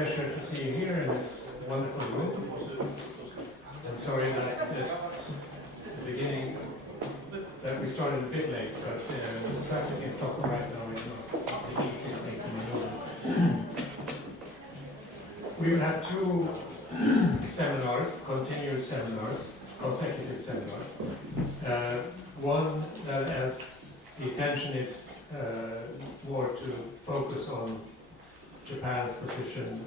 pleasure to see you here in this wonderful room. I'm sorry that at the beginning that we started a bit late, but the traffic in Stockholm right now is not the easiest thing to maneuver. We will have two seminars, continuous seminars, consecutive seminars. One that as the attention is more to focus on Japan's position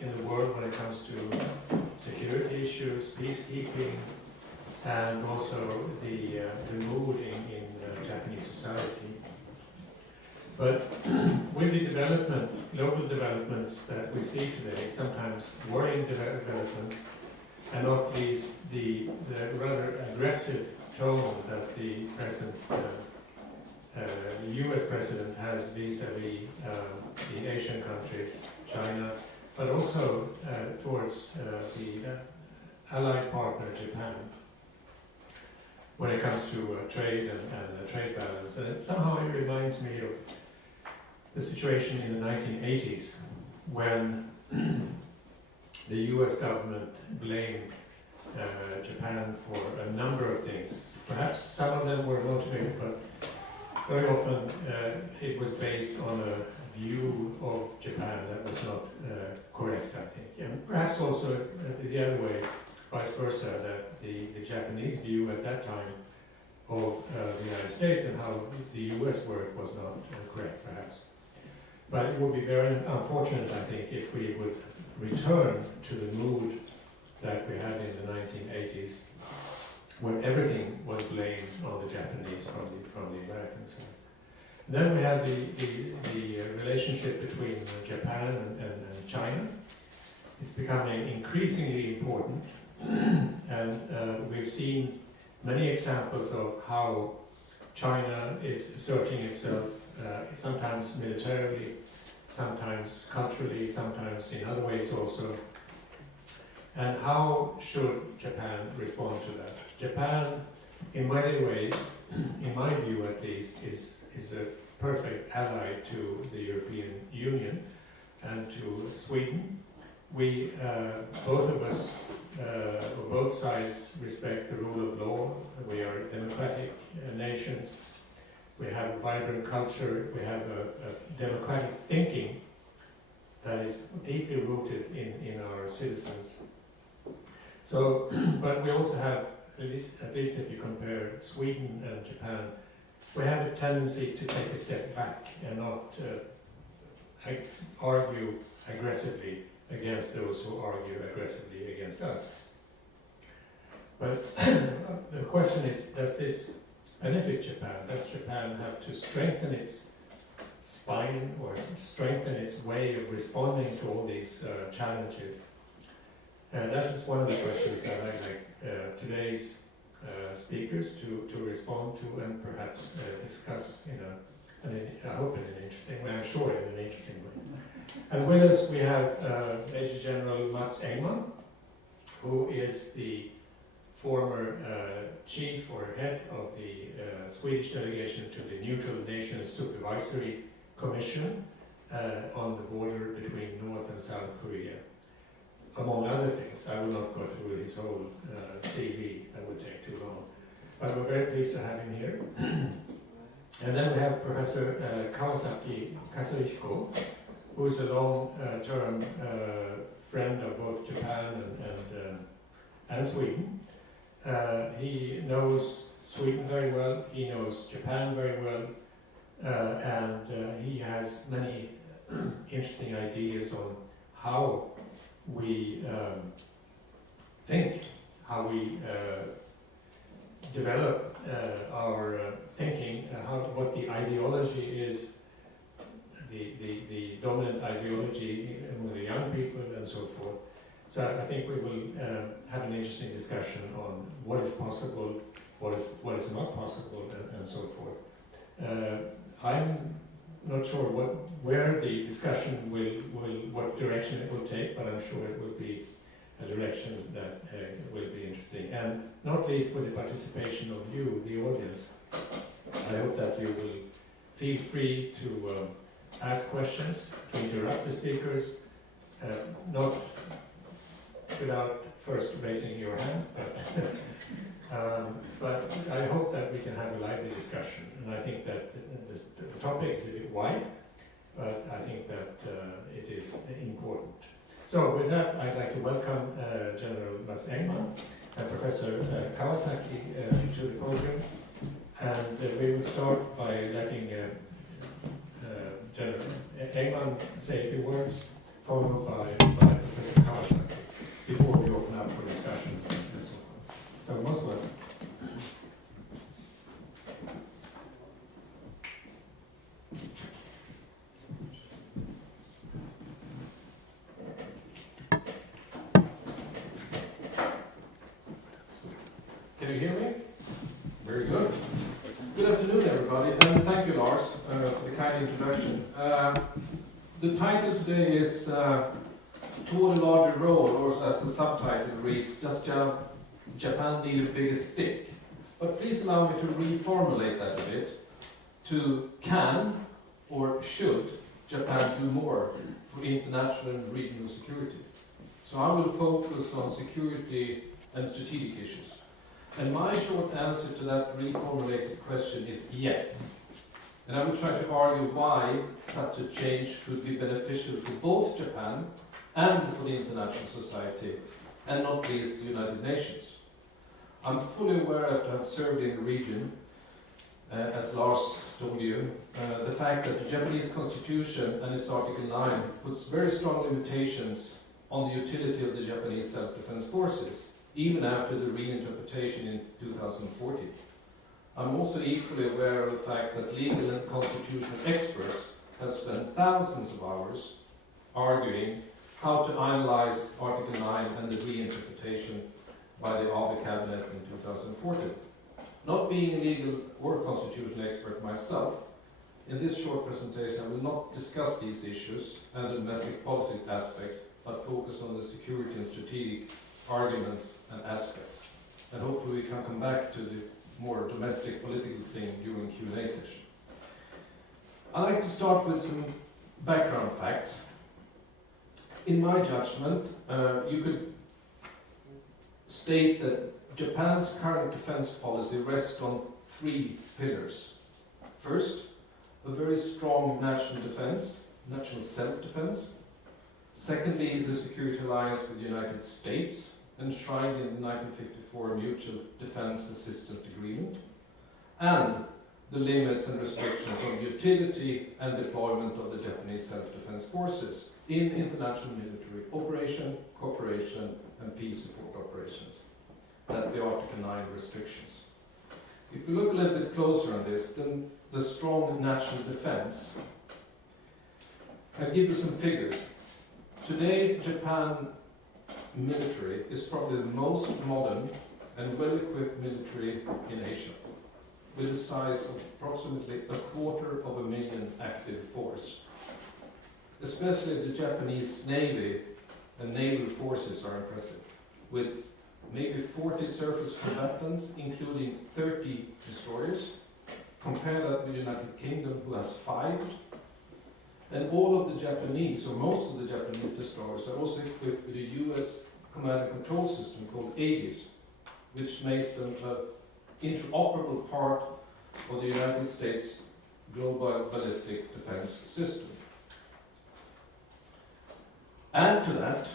in the world when it comes to security issues, peacekeeping, and also the mood in Japanese society. But with the global developments that we see today, sometimes worrying developments, and not least the rather aggressive tone that the present US president has vis-à-vis the Asian countries, China, but also towards the allied partner, Japan, when it comes to trade and trade balance. And somehow it reminds me of the situation in the 1980s, when the US government blamed Japan for a number of things. Perhaps some of them were motivated, but very often it was based on a view of Japan that was not correct, I think. And perhaps also the other way, vice versa, that the Japanese view at that time of the United States and how the US worked was not correct, perhaps. But it would be very unfortunate, I think, if we would return to the mood that we had in the 1980s, where everything was blamed on the Japanese from the American side. Then we have the relationship between Japan and China. It's becoming increasingly important, and we've seen many examples of how China is asserting itself, sometimes militarily, sometimes culturally, sometimes in other ways also. And how should Japan respond to that? Japan, in many ways, in my view at least, is a perfect ally to the European Union and to Sweden. We, both of us, or both sides, respect the rule of law. We are democratic nations. We have a vibrant culture. We have a democratic thinking that is deeply rooted in our citizens. So, but we also have, at least if you compare Sweden and Japan, we have a tendency to take a step back and not argue aggressively against those who argue aggressively against us. But the question is, does this benefit Japan? Does Japan have to strengthen its spine or strengthen its way of responding to all these challenges? That is one of the questions that I'd like today's speakers to respond to and perhaps discuss I hope in an interesting way, I'm sure in an interesting way. And with us we have Major General Mats Engman, who is the former chief or head of the Swedish delegation to the Neutral Nations Supervisory Commission on the border between North and South Korea. Among other things, I will not go through his whole CV, that would take too long. But we're very pleased to have him here. And then we have Professor Kawasaki Kazuhiko, who is a long-term friend of both Japan and Sweden. He knows Sweden very well, he knows Japan very well, and he has many interesting ideas on how we think, how we develop our thinking, what the ideology is, the dominant ideology among the young people and so forth. So I think we will have an interesting discussion on what is possible, what is not possible, and so forth. I'm not sure where the discussion what direction it will take, but I'm sure it will be a direction that will be interesting, and not least with the participation of you, the audience. I hope that you will feel free to ask questions, to interrupt the speakers, not without first raising your hand, but I hope that we can have a lively discussion. And I think that the topic is a bit wide, but I think that it is important. So with that, I'd like to welcome General Mats Engman and Professor Kawasaki to the podium. And we will start by letting General Engman say a few words, followed by Professor Kawasaki, before we open up for discussions and so forth. So most welcome. Can you hear me? Very good. Good afternoon, everybody, and thank you, Lars, for the kind introduction. The title today is Toward a Larger Role, or as the subtitle reads, Does Japan Need a Bigger Stick? But please allow me to reformulate that a bit to can or should Japan do more for international and regional security? So I will focus on security and strategic issues. And my short answer to that reformulated question is yes. And I will try to argue why such a change could be beneficial for both Japan and for the international society, and not least the United Nations. I'm fully aware, after having served in the region, as Lars told you, the fact that the Japanese Constitution and its Article 9 puts very strong limitations on the utility of the Japanese self-defense forces, even after the reinterpretation in 2014. I'm also equally aware of the fact that legal and constitutional experts have spent thousands of hours arguing how to analyze Article 9 and the reinterpretation by the Abe cabinet in 2014. Not being a legal or constitutional expert myself, in this short presentation I will not discuss these issues and the domestic politics aspect, but focus on the security and strategic arguments and aspects. And hopefully we can come back to the more domestic political thing during Q&A session. I'd like to start with some background facts. In my judgment, you could state that Japan's current defense policy rests on three pillars. First, a very strong national defense, national self-defense. Secondly, the security alliance with the United States, enshrined in the 1954 Mutual Defense Assistance Agreement, and the limits and restrictions on the utility and deployment of the Japanese self-defense forces in international military operation, cooperation, and peace support operations. That's the Article 9 restrictions. If we look a little bit closer on this, then the strong national defense, I'll give you some figures. Today, Japan military is probably the most modern and well-equipped military in Asia, with a size of approximately 250,000 active force. Especially the Japanese Navy and naval forces are impressive, with maybe 40 surface combatants, including 30 destroyers. Compare that with the United Kingdom, who has 5. And all of the Japanese, or most of the Japanese destroyers, are also equipped with a US command and control system called Aegis, which makes them an interoperable part of the United States global ballistic defense system. Add to that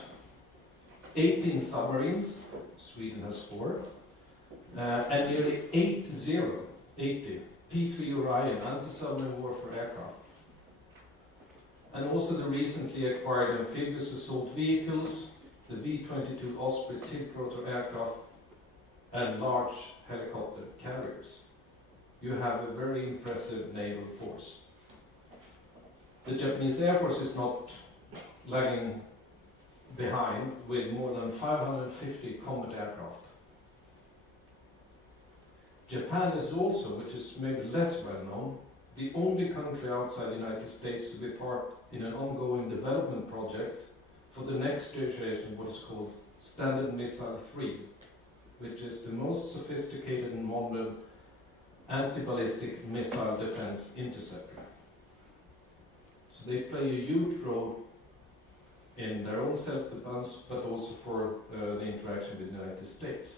18 submarines, Sweden has 4, and nearly 80 P-3 Orion anti-submarine warfare aircraft. And also the recently acquired amphibious assault vehicles, the V-22 Osprey tiltrotor aircraft, and large helicopter carriers. You have a very impressive naval force. The Japanese Air Force is not lagging behind with more than 550 combat aircraft. Japan is also, which is maybe less well known, the only country outside the United States to be part in an ongoing development project for the next generation of what is called Standard Missile 3, which is the most sophisticated and modern anti-ballistic missile defense interceptor. So they play a huge role in their own self-defense, but also for the interaction with the United States.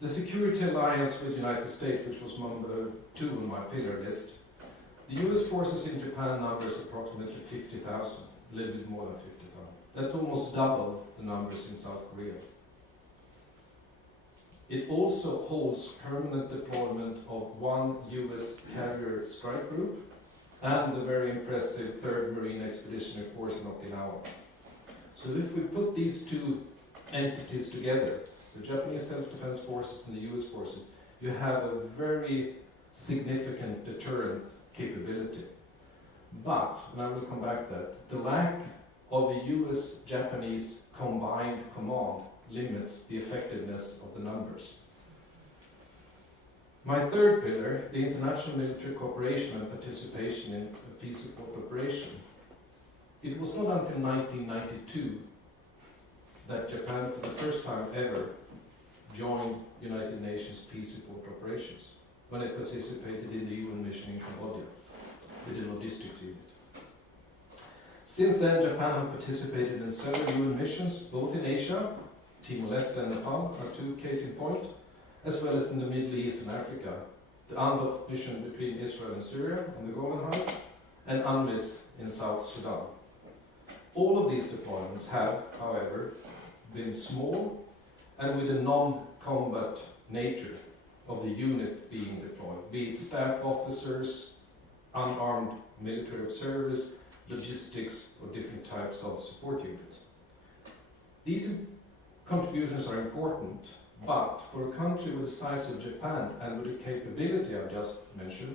The security alliance with the United States, which was number 2 on my pillar list, the US forces in Japan numbers approximately 50,000, a little bit more than 50,000. That's almost double the numbers in South Korea. It also holds permanent deployment of 1 US carrier strike group and the very impressive 3rd Marine Expeditionary Force in Okinawa. So if we put these two entities together, the Japanese self-defense forces and the US forces, you have a very significant deterrent capability. But, and I will come back to that, the lack of a US-Japanese combined command limits the effectiveness of the numbers. My 3rd pillar, the international military cooperation and participation in a peace support operation. It was not until 1992 that Japan, for the first time ever, joined United Nations peace support operations when it participated in the UN mission in Cambodia with the logistics unit. Since then, Japan has participated in several UN missions, both in Asia, Timor-Leste and Nepal are 2 case in point, as well as in the Middle East and Africa, the UNDOF mission between Israel and Syria on the Golan Heights, and UNMISS in South Sudan. All of these deployments have, however, been small and with a non-combat nature of the unit being deployed, be it staff officers, unarmed military observers, logistics, or different types of support units. These contributions are important, but for a country with the size of Japan and with the capability I just mentioned,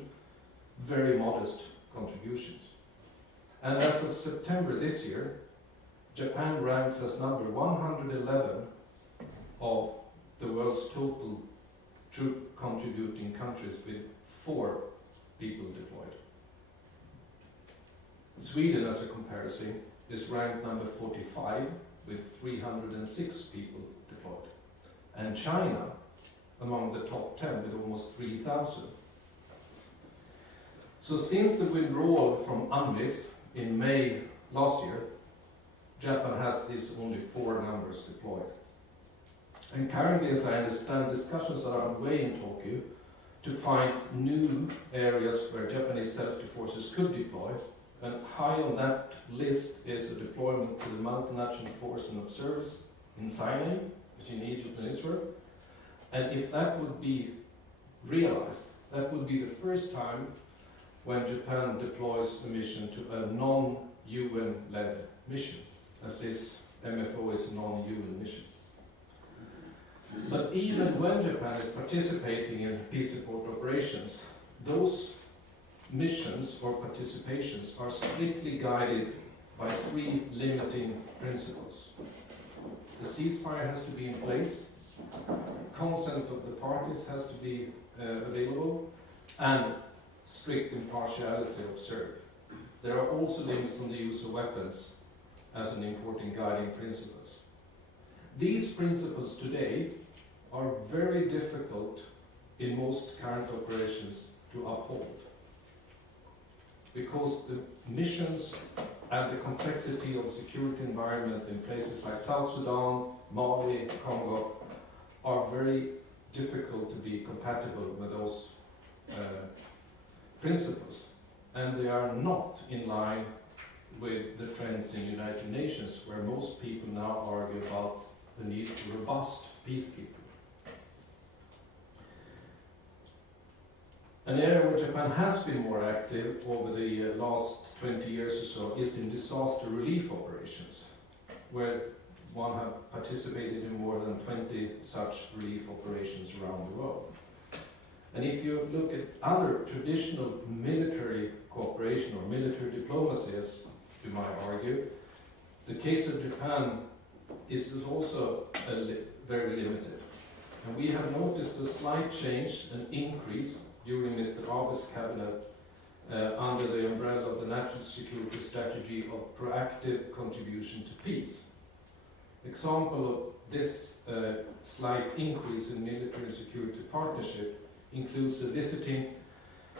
very modest contributions. And as of September this year, Japan ranks as number 111 of the world's total troop contributing countries with 4 people deployed. Sweden, as a comparison, is ranked number 45 with 306 people deployed. And China, among the top 10 with almost 3,000. So since the withdrawal from UNMISS in May last year, Japan has these only 4 numbers deployed. And currently, as I understand, discussions are underway in Tokyo to find new areas where Japanese self-defense forces could deploy. And high on that list is a deployment to the multinational force and observers in Sinai, between Egypt and Israel. And if that would be realized, that would be the first time when Japan deploys a mission to a non-UN-led mission, as this MFO is a non-UN mission. But even when Japan is participating in peace support operations, those missions or participations are strictly guided by 3 limiting principles. The ceasefire has to be in place, consent of the parties has to be available, and strict impartiality observed. There are also limits on the use of weapons as an important guiding principles. These principles today are very difficult in most current operations to uphold, because the missions and the complexity of security environment in places like South Sudan, Mali, Congo are very difficult to be compatible with those principles, and they are not in line with the trends in the United Nations, where most people now argue about the need for robust peacekeeping. An area where Japan has been more active over the last 20 years or so is in disaster relief operations, where one has participated in more than 20 such relief operations around the world. And if you look at other traditional military cooperation or military diplomacy, as you might argue, the case of Japan is also very limited. And we have noticed a slight change, an increase, during Mr. Abe's cabinet under the umbrella of the National Security Strategy of proactive contribution to peace. Example of this slight increase in military and security partnership includes a visiting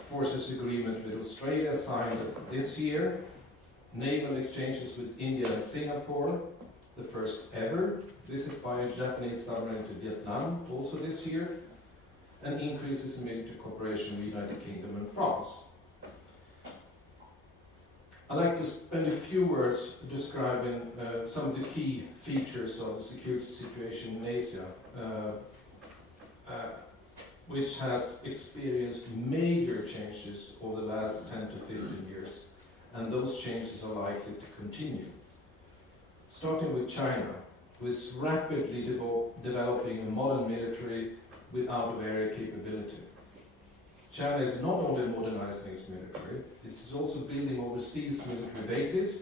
forces agreement with Australia signed this year, naval exchanges with India and Singapore, the first ever visit by a Japanese submarine to Vietnam, also this year, and increases in military cooperation with the United Kingdom and France. I'd like to spend a few words describing some of the key features of the security situation in Asia, which has experienced major changes over the last 10 to 15 years, and those changes are likely to continue. Starting with China, who is rapidly developing a modern military with out-of-area capability. China is not only modernizing its military, it is also building overseas military bases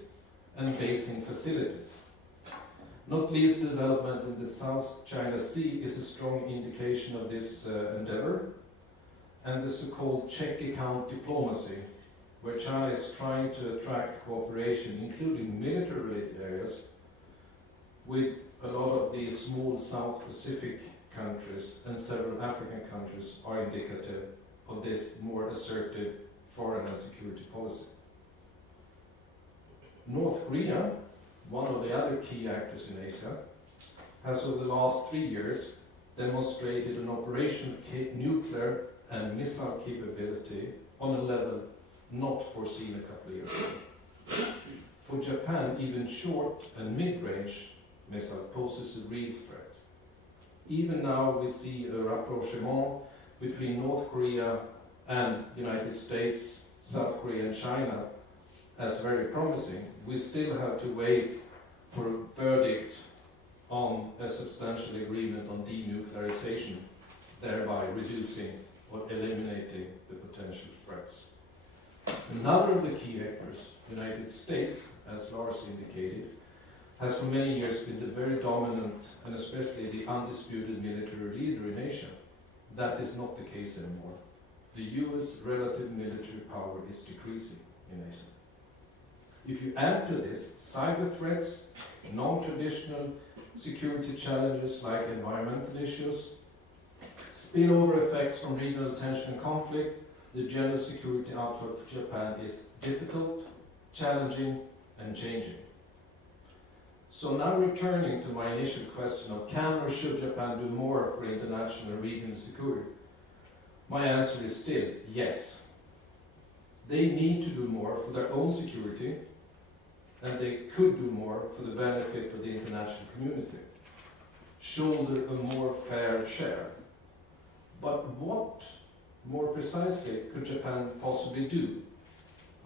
and basing facilities. Not least the development in the South China Sea is a strong indication of this endeavor, and the so-called check account diplomacy, where China is trying to attract cooperation, including military-related areas, with a lot of the small South Pacific countries and several African countries are indicative of this more assertive foreign and security policy. North Korea, one of the other key actors in Asia, has over the last 3 years demonstrated an operational nuclear and missile capability on a level not foreseen a couple of years ago. For Japan, even short and mid-range missile poses a real threat. Even now we see a rapprochement between North Korea and United States, South Korea and China as very promising. We still have to wait for a verdict on a substantial agreement on denuclearization, thereby reducing or eliminating the potential threats. Another of the key actors, United States, as Lars indicated, has for many years been the very dominant and especially the undisputed military leader in Asia. That is not the case anymore. The US relative military power is decreasing in Asia. If you add to this cyber threats, non-traditional security challenges like environmental issues, spillover effects from regional tension and conflict, the general security outlook for Japan is difficult, challenging, and changing. So now returning to my initial question of can or should Japan do more for international and regional security? My answer is still yes. They need to do more for their own security, and they could do more for the benefit of the international community. Shoulder a more fair share. But what, more precisely, could Japan possibly do?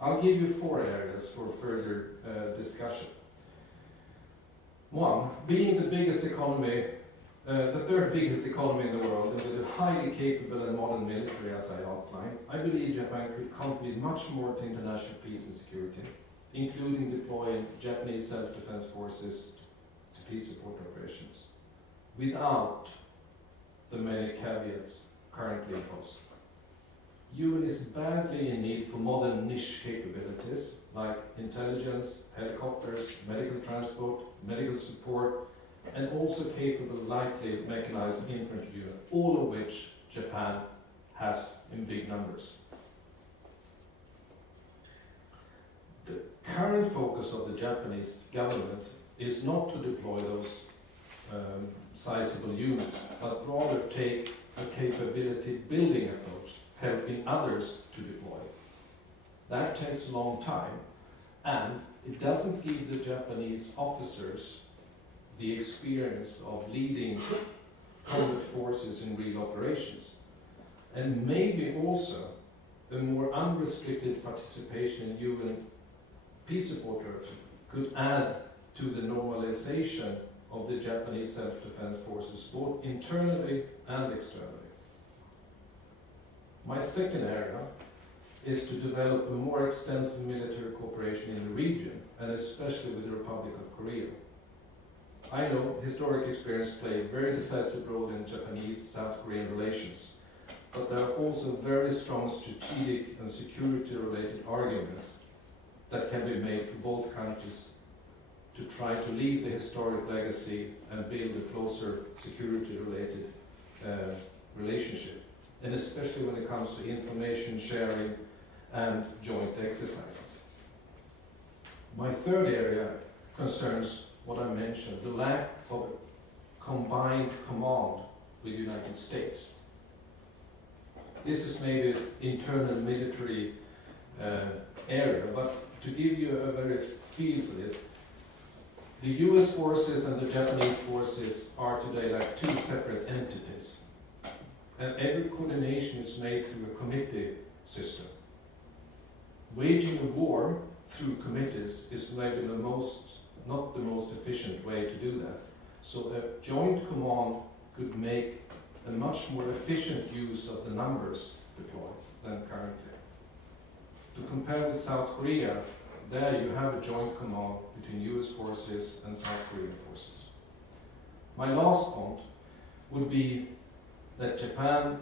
I'll give you 4 areas for further discussion. 1, being the biggest economy, the 3rd biggest economy in the world, and with a highly capable and modern military as I outlined, I believe Japan could contribute much more to international peace and security, including deploying Japanese self-defense forces to peace support operations, without the many caveats currently imposed. UN is badly in need for modern niche capabilities like intelligence, helicopters, medical transport, medical support, and also capable lightly mechanized infantry units, all of which Japan has in big numbers. The current focus of the Japanese government is not to deploy those sizable units, but rather take a capability building approach, helping others to deploy. That takes a long time, and it doesn't give the Japanese officers the experience of leading combat forces in real operations. And maybe also a more unrestricted participation in UN peace support could add to the normalization of the Japanese self-defense forces, both internally and externally. My second area is to develop a more extensive military cooperation in the region, and especially with the Republic of Korea. I know historic experience played a very decisive role in Japanese-South Korean relations, but there are also very strong strategic and security-related arguments that can be made for both countries to try to leave the historic legacy and build a closer security-related relationship, and especially when it comes to information sharing and joint exercises. My third area concerns what I mentioned, the lack of a combined command with the United States. This is maybe an internal military area, but to give you a very feel for this, the US forces and the Japanese forces are today like two separate entities. And every coordination is made through a committee system. Waging a war through committees is maybe not the most efficient way to do that. So a joint command could make a much more efficient use of the numbers deployed than currently. To compare with South Korea, there you have a joint command between US forces and South Korean forces. My last point would be that Japan,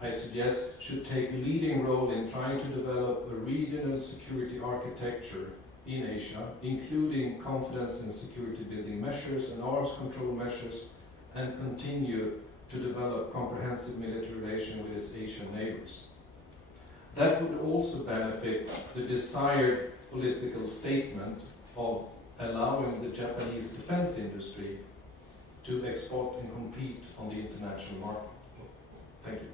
I suggest, should take a leading role in trying to develop a regional security architecture in Asia, including confidence and security building measures and arms control measures, and continue to develop comprehensive military relations with its Asian neighbors. That would also benefit the desired political statement of allowing the Japanese defense industry to export and compete on the international market. Thank you.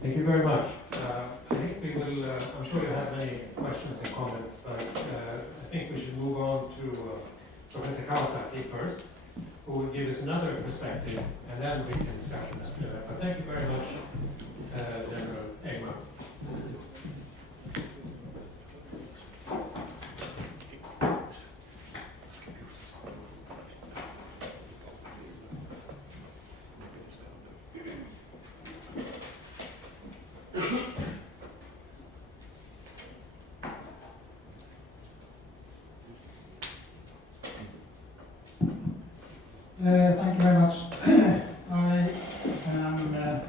Thank you very much. I think we will, I'm sure you have many questions and comments, but I think we should move on to Professor Kawasaki first, who will give us another perspective, and then we can discussion after that. But thank you very much, General Engman. Thank you very much. I am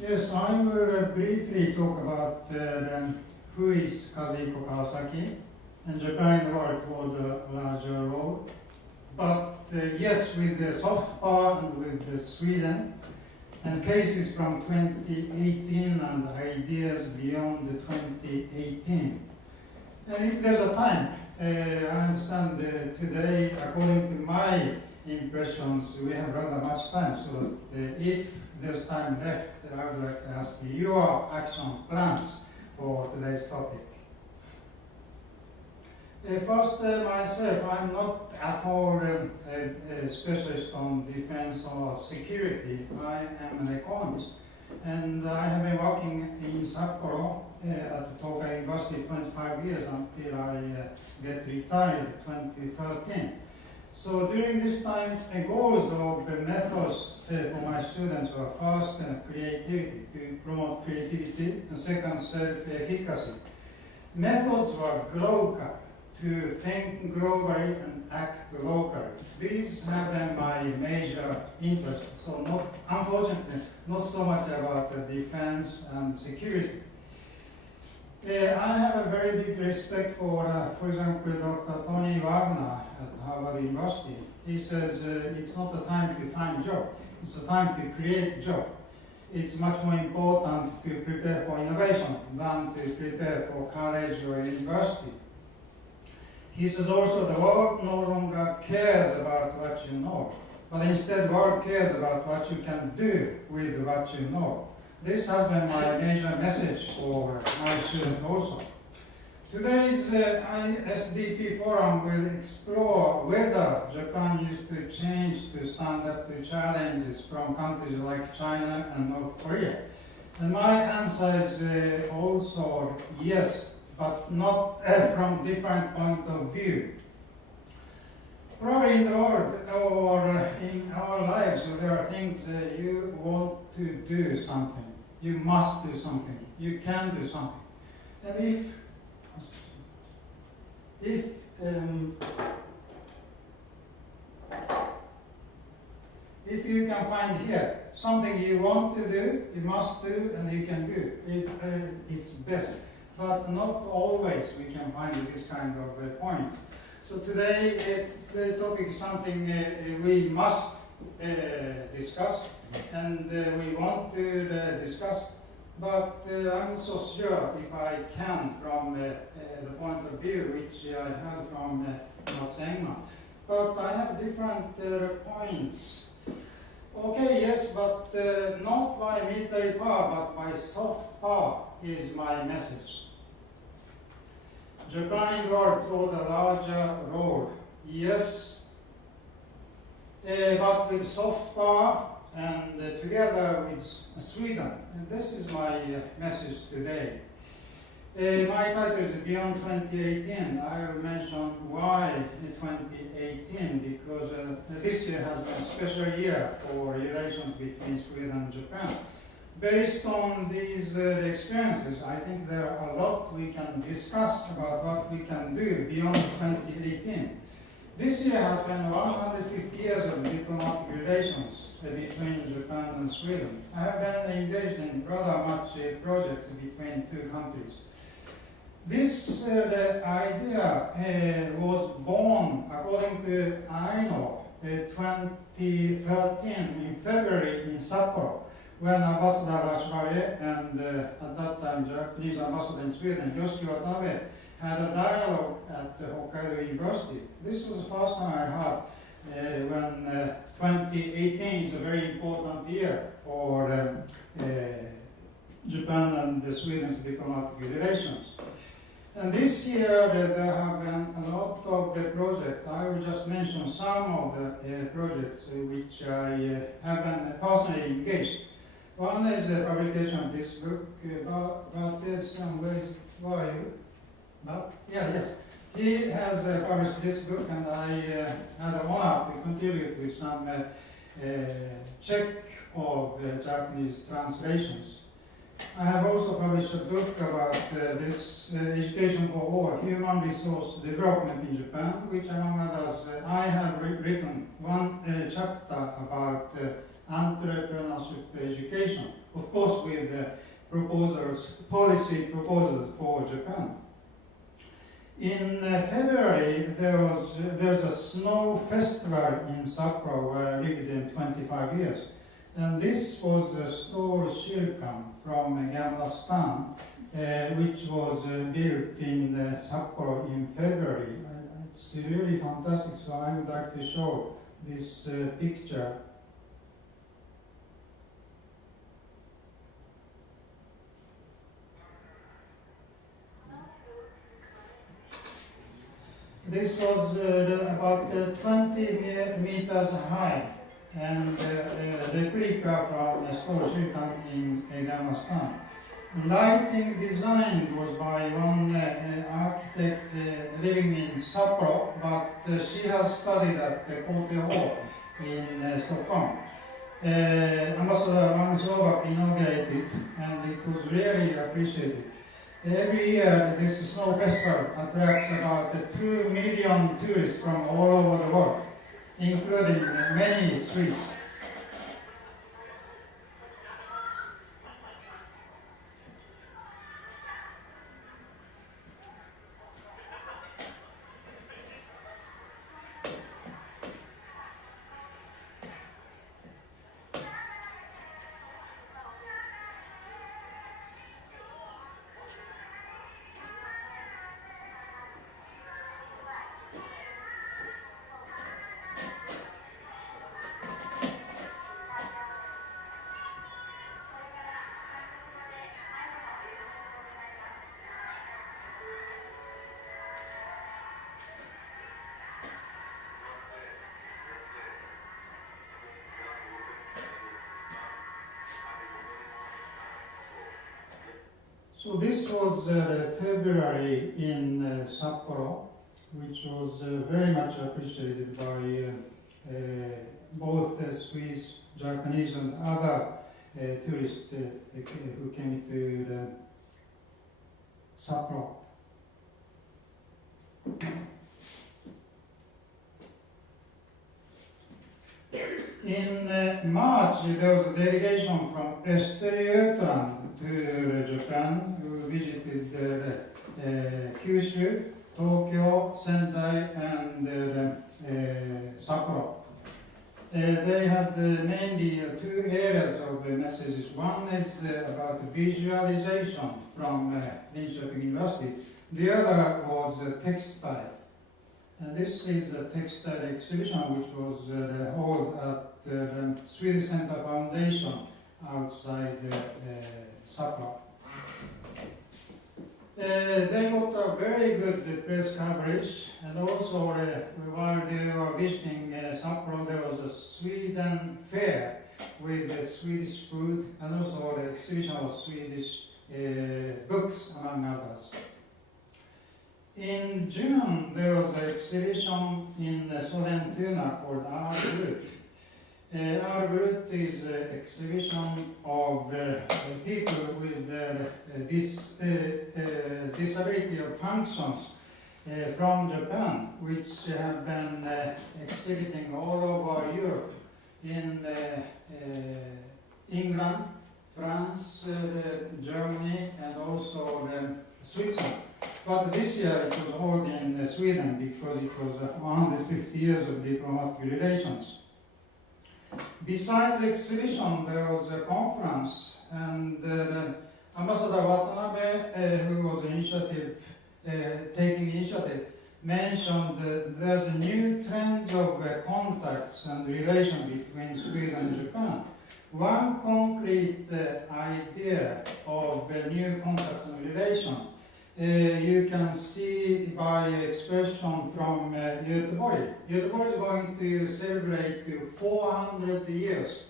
yes, I will briefly talk about who is Kazuhiko Kawasaki, and Japan worked toward a larger role. But yes, with the soft power and with Sweden, and cases from 2018 and ideas beyond the 2018. And if there's a time, I understand today, according to my impressions, we have rather much time. So if there's time left, I would like to ask you your action plans for today's topic. First, myself, I'm not at all a specialist on defense or security. I am an economist, and I have been working in Sapporo at Tokai University 25 years until I get retired 2013. So during this time, the goals of the methods for my students were first, creativity, to promote creativity, and second, self-efficacy. Methods were global, to think globally and act locally. These have been my major interest. So unfortunately, not so much about defense and security. I have a very big respect for example, Dr. Tony Wagner at Harvard University. He says it's not a time to find job, it's a time to create job. It's much more important to prepare for innovation than to prepare for college or university. He says also the world no longer cares about what you know, but instead the world cares about what you can do with what you know. This has been my major message for my students also. Today's ISDP Forum will explore whether Japan used to change to stand up to challenges from countries like China and North Korea. And my answer is also yes, but not from different point of view. Probably in the world or in our lives, there are things you want to do something, you must do something, you can do something. And if can find here. Something you want to do, you must do, and you can do. It's best. But not always we can find this kind of point. So today the topic is something we must discuss, and we want to discuss. But I'm not so sure if I can from the point of view which I heard from Engman. But I have different points. Okay, yes, but not by military power, but by soft power is my message. Japan involved played a larger role, yes, but with soft power and together with Sweden. And this is my message today. My title is Beyond 2018. I will mention why 2018, because this year has been a special year for relations between Sweden and Japan. Based on these experiences, I think there are a lot we can discuss about what we can do beyond 2018. This year has been 150 years of diplomatic relations between Japan and Sweden. I have been engaged in rather much projects between two countries. This the idea was born, according to I know, 2013 in February in Sapporo, when Ambassador Ashwari and at that time Japanese ambassador in Sweden, Yoshiki Watanabe, had a dialogue at Hokkaido University. This was the first time I heard when 2018 is a very important year for Japan and Sweden's diplomatic relations. And this year there have been a lot of the projects. I will just mention some of the projects which I have been personally engaged. One is the publication of this book about this and where are you? But, yeah, yes. He has published this book, and I had the honor to contribute with some check of Japanese translations. I have also published a book about this education for all, human resource development in Japan, which among others I have written one chapter about entrepreneurship education, of course with policy proposals for Japan. In February, there's a snow festival in Sapporo where I lived in 25 years. And this was the store Shirkan from Afghanistan, which was built in Sapporo in February. It's really fantastic, so I would like to show this picture. This was about 20 meters high, and replica from a store Shirkan in Afghanistan. Lighting design was by one architect living in Sapporo, but she has studied at Kote Hall in Stockholm. Ambassador Magnus Åberg inaugurated, and it was really appreciated. Every year, this snow festival attracts about 2 million tourists from all over the world, including many Swedes. So this was February in Sapporo, which was very much appreciated by both Swiss, Japanese, and other tourists who came to the Sapporo. In March, there was a delegation from Östergötland to Japan who visited Kyushu, Tokyo, Sendai, and Sapporo. They had mainly two areas of messages. One is about visualization from Linköping University. The other was textile. And this is a textile exhibition which was held at the Swedish Center Foundation outside Sapporo. They got a very good press coverage, and also while they were visiting Sapporo, there was a Sweden fair with Swedish food and also the exhibition of Swedish books, among others. In June, there was an exhibition in Sollentuna called Arbrut. Arbrut is an exhibition of people with disability of functions from Japan, which have been exhibiting all over Europe, in England, France, Germany, and also Switzerland. But this year it was held in Sweden because it was 150 years of diplomatic relations. Besides the exhibition, there was a conference, and Ambassador Watanabe, who was taking initiative, mentioned there's a new trend of contacts and relation between Sweden and Japan. One concrete idea of new contacts and relation you can see by expression from Göteborg. Göteborg is going to celebrate 400 years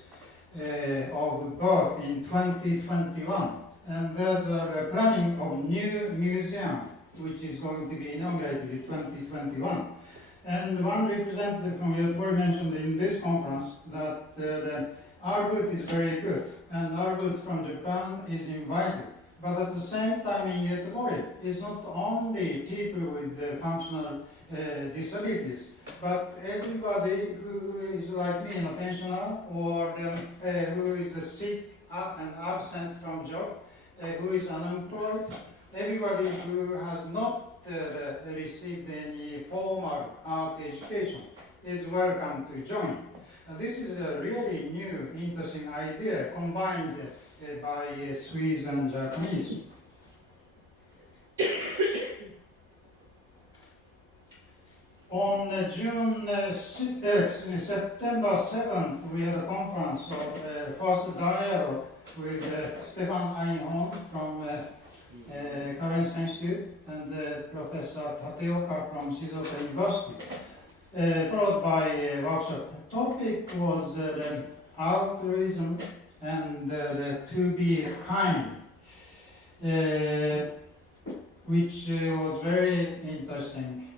of birth in 2021. And there's a planning of new museum which is going to be inaugurated in 2021. And one representative from Göteborg mentioned in this conference that the Arbrut is very good, and Arbrut from Japan is invited. But at the same time in Göteborg, it's not only people with functional disabilities, but everybody who is like me, a pensioner, or who is sick and absent from job, who is unemployed, everybody who has not received any formal art education is welcome to join. And this is a really new, interesting idea combined by Swedes and Japanese. On September 7th, we had a conference of first dialogue with Stefan Einhorn from Karolinska Institute and Professor Tateoka from Shizuoka University, followed by a workshop. The topic was altruism and to be kind, which was very interesting.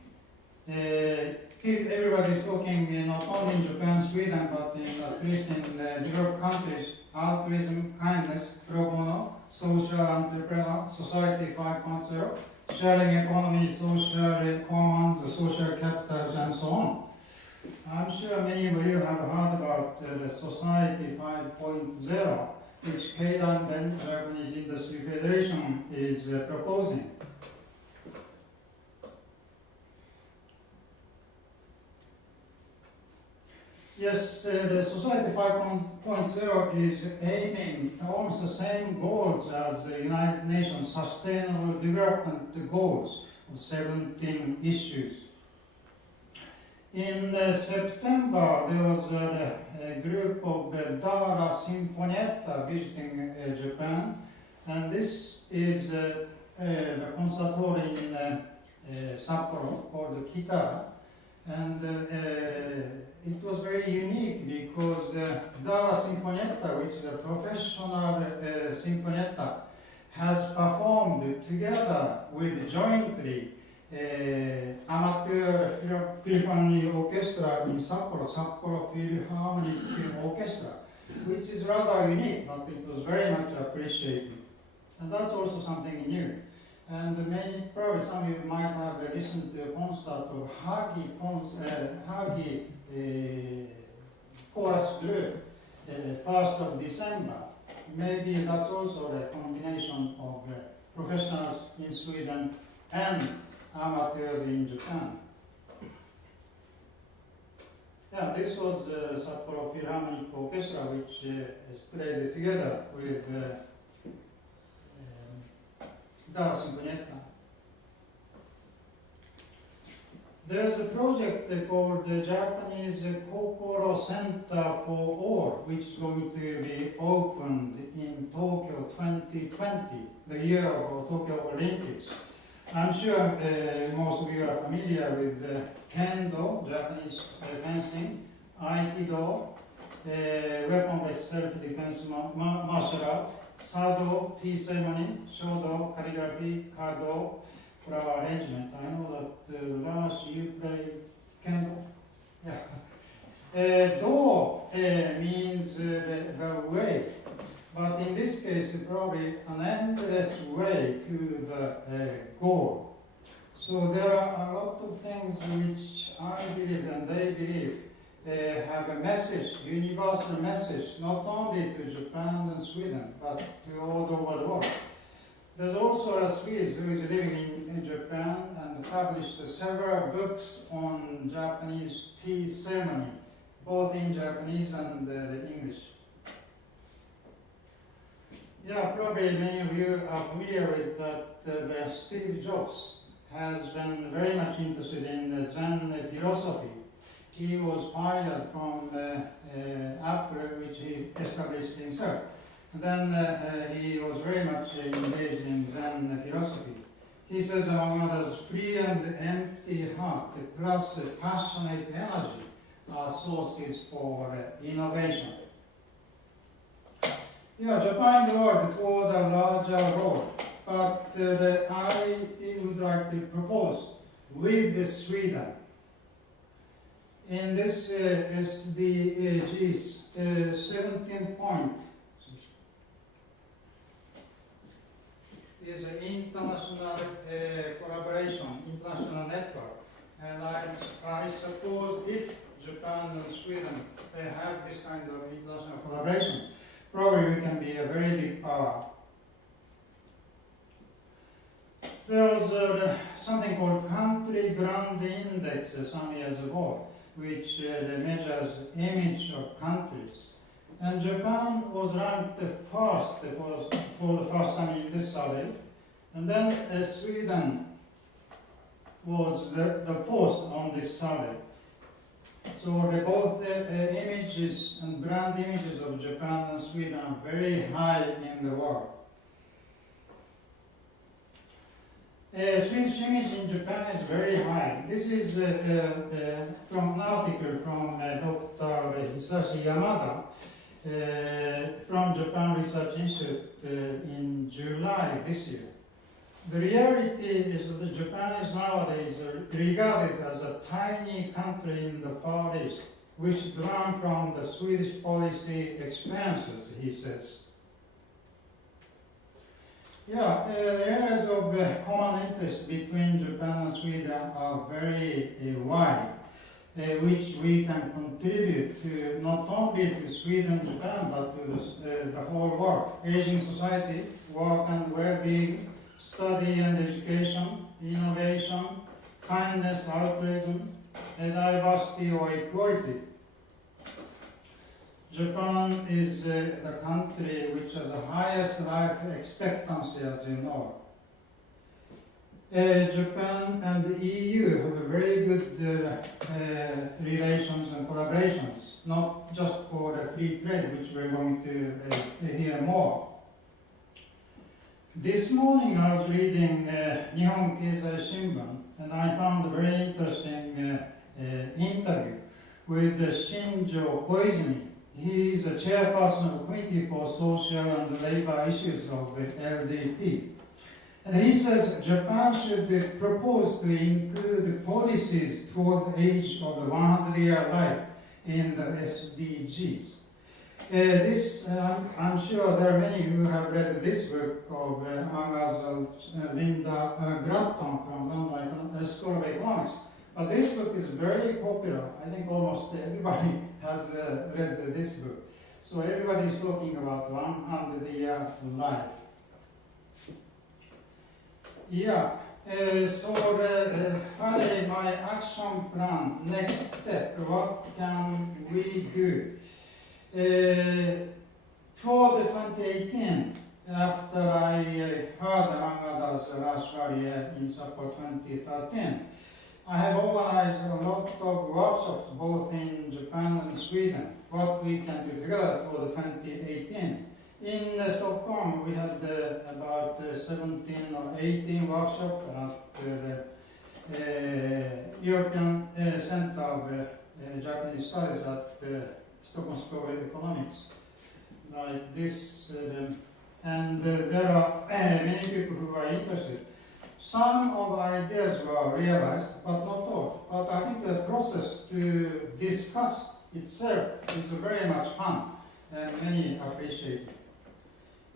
Everybody is talking not only in Japan, Sweden, but at least in developed countries, altruism, kindness, pro bono, social entrepreneur, society 5.0, sharing economy, social commons, social capitals, and so on. I'm sure many of you have heard about the Society 5.0, which Keidan, then Japanese Industry Federation, is proposing. Yes, the Society 5.0 is aiming almost the same goals as the United Nations Sustainable Development Goals of 17 issues. In September, there was a group of Dara Sinfonietta visiting Japan, and this is the conservatory in Sapporo called Kitara. And it was very unique because Dara Sinfonietta, which is a professional sinfonietta, has performed together with jointly amateur Philharmonic Orchestra in Sapporo, Sapporo Philharmonic Orchestra, which is rather unique, but it was very much appreciated. And that's also something new. And probably some of you might have listened to a concert of Hagi chorus group 1st of December. Maybe that's also a combination of professionals in Sweden and amateurs in Japan. Yeah, this was Sapporo Philharmonic Orchestra, which is played together with Dara Sinfonietta. There's a project called the Japanese Kokoro Center for All, which is going to be opened in Tokyo 2020, the year of Tokyo Olympics. I'm sure most of you are familiar with Kendo, Japanese fencing, Aikido, weapon-based self-defense martial art, Sado, tea ceremony, Shodo, calligraphy, Kado, flower arrangement. I know that Lars, you play Kendo? Yeah. Do means the way, but in this case probably an endless way to the goal. So there are a lot of things which I believe and they believe have a message, universal message, not only to Japan and Sweden, but to all over the world. There's also a Swede who is living in Japan and published several books on Japanese tea ceremony, both in Japanese and English. Yeah, probably many of you are familiar with that Steve Jobs has been very much interested in Zen philosophy. He was fired from Apple, which he established himself. And then he was very much engaged in Zen philosophy. He says, among others, free and empty heart plus passionate energy are sources for innovation. Yeah, Japan and the world toward a larger role, but I would like to propose with Sweden in this SDGs 17th point is an international collaboration, international network, and I suppose if Japan and Sweden have this kind of international collaboration, probably we can be a very big power. There was something called Country Brand Index some years ago, which measures image of countries. And Japan was ranked first for the first time in this survey. And then Sweden was the fourth on this survey. So both images and brand images of Japan and Sweden are very high in the world. Swedish image in Japan is very high. This is from an article from Dr. Hisashi Yamada from Japan Research Institute in July this year. The reality is that Japan is nowadays regarded as a tiny country in the Far East, which learned from the Swedish policy experiences, he says. Yeah, areas of common interest between Japan and Sweden are very wide, which we can contribute to not only to Sweden and Japan, but to the whole world. Aging society, work and well-being, study and education, innovation, kindness, altruism, diversity or equality. Japan is the country which has the highest life expectancy, as you know. Japan and the EU have a very good relations and collaborations, not just for the free trade, which we're going to hear more. This morning I was reading Nihon Keizai Shimbun, and I found a very interesting interview with Shinjo Koizumi. He is a chairperson of the Committee for Social and Labor Issues of the LDP. And he says Japan should propose to include policies toward the age of the 100-year life in the SDGs. I'm sure there are many who have read this book of, among others, Linda Gratton from London School of Economics. But this book is very popular. I think almost everybody has read this book. So everybody is talking about 100-year life. Yeah. Finally, my action plan, next step, what can we do? For the 2018, after I heard, among others, Lars Varje in Sapporo 2013, I have organized a lot of workshops, both in Japan and Sweden, what we can do together for the 2018. In Stockholm, we had about 17 or 18 workshops at the European Center of Japanese Studies at Stockholm School of Economics, like this. And there are many people who are interested. Some of the ideas were realized, but not all. But I think the process to discuss itself is very much fun, and many appreciate it.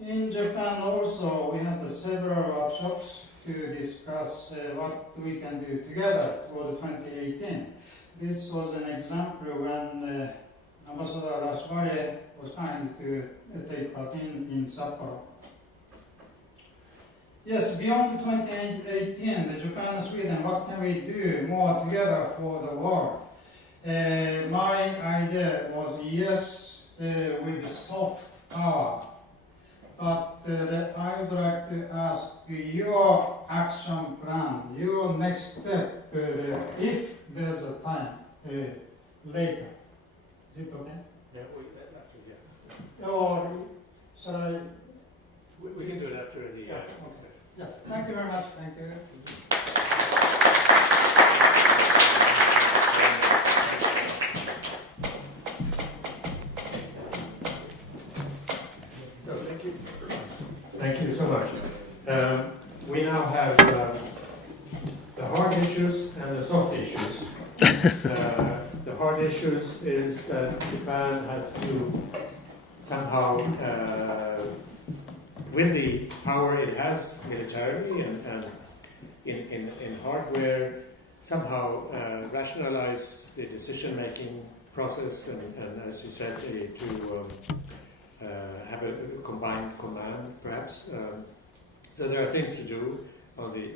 In Japan also, we had several workshops to discuss what we can do together for the 2018. This was an example when Ambassador Lars Varje was kind to take part in Sapporo. Yes, beyond the 2018, the Japan and Sweden, what can we do more together for the world? My idea was yes, with soft power. But I would like to ask your action plan, your next step, if there's a time later. Is it okay? Yeah, after, yeah. Or shall I? We can do it after the Yeah, okay. Yeah, thank you very much. Thank you. So thank you. Thank you so much. We now have the hard issues and the soft issues. The hard issues is that Japan has to somehow, with the power it has militarily and in hardware, somehow rationalize the decision-making process and as you said, to have a combined command, perhaps. So there are things to do on the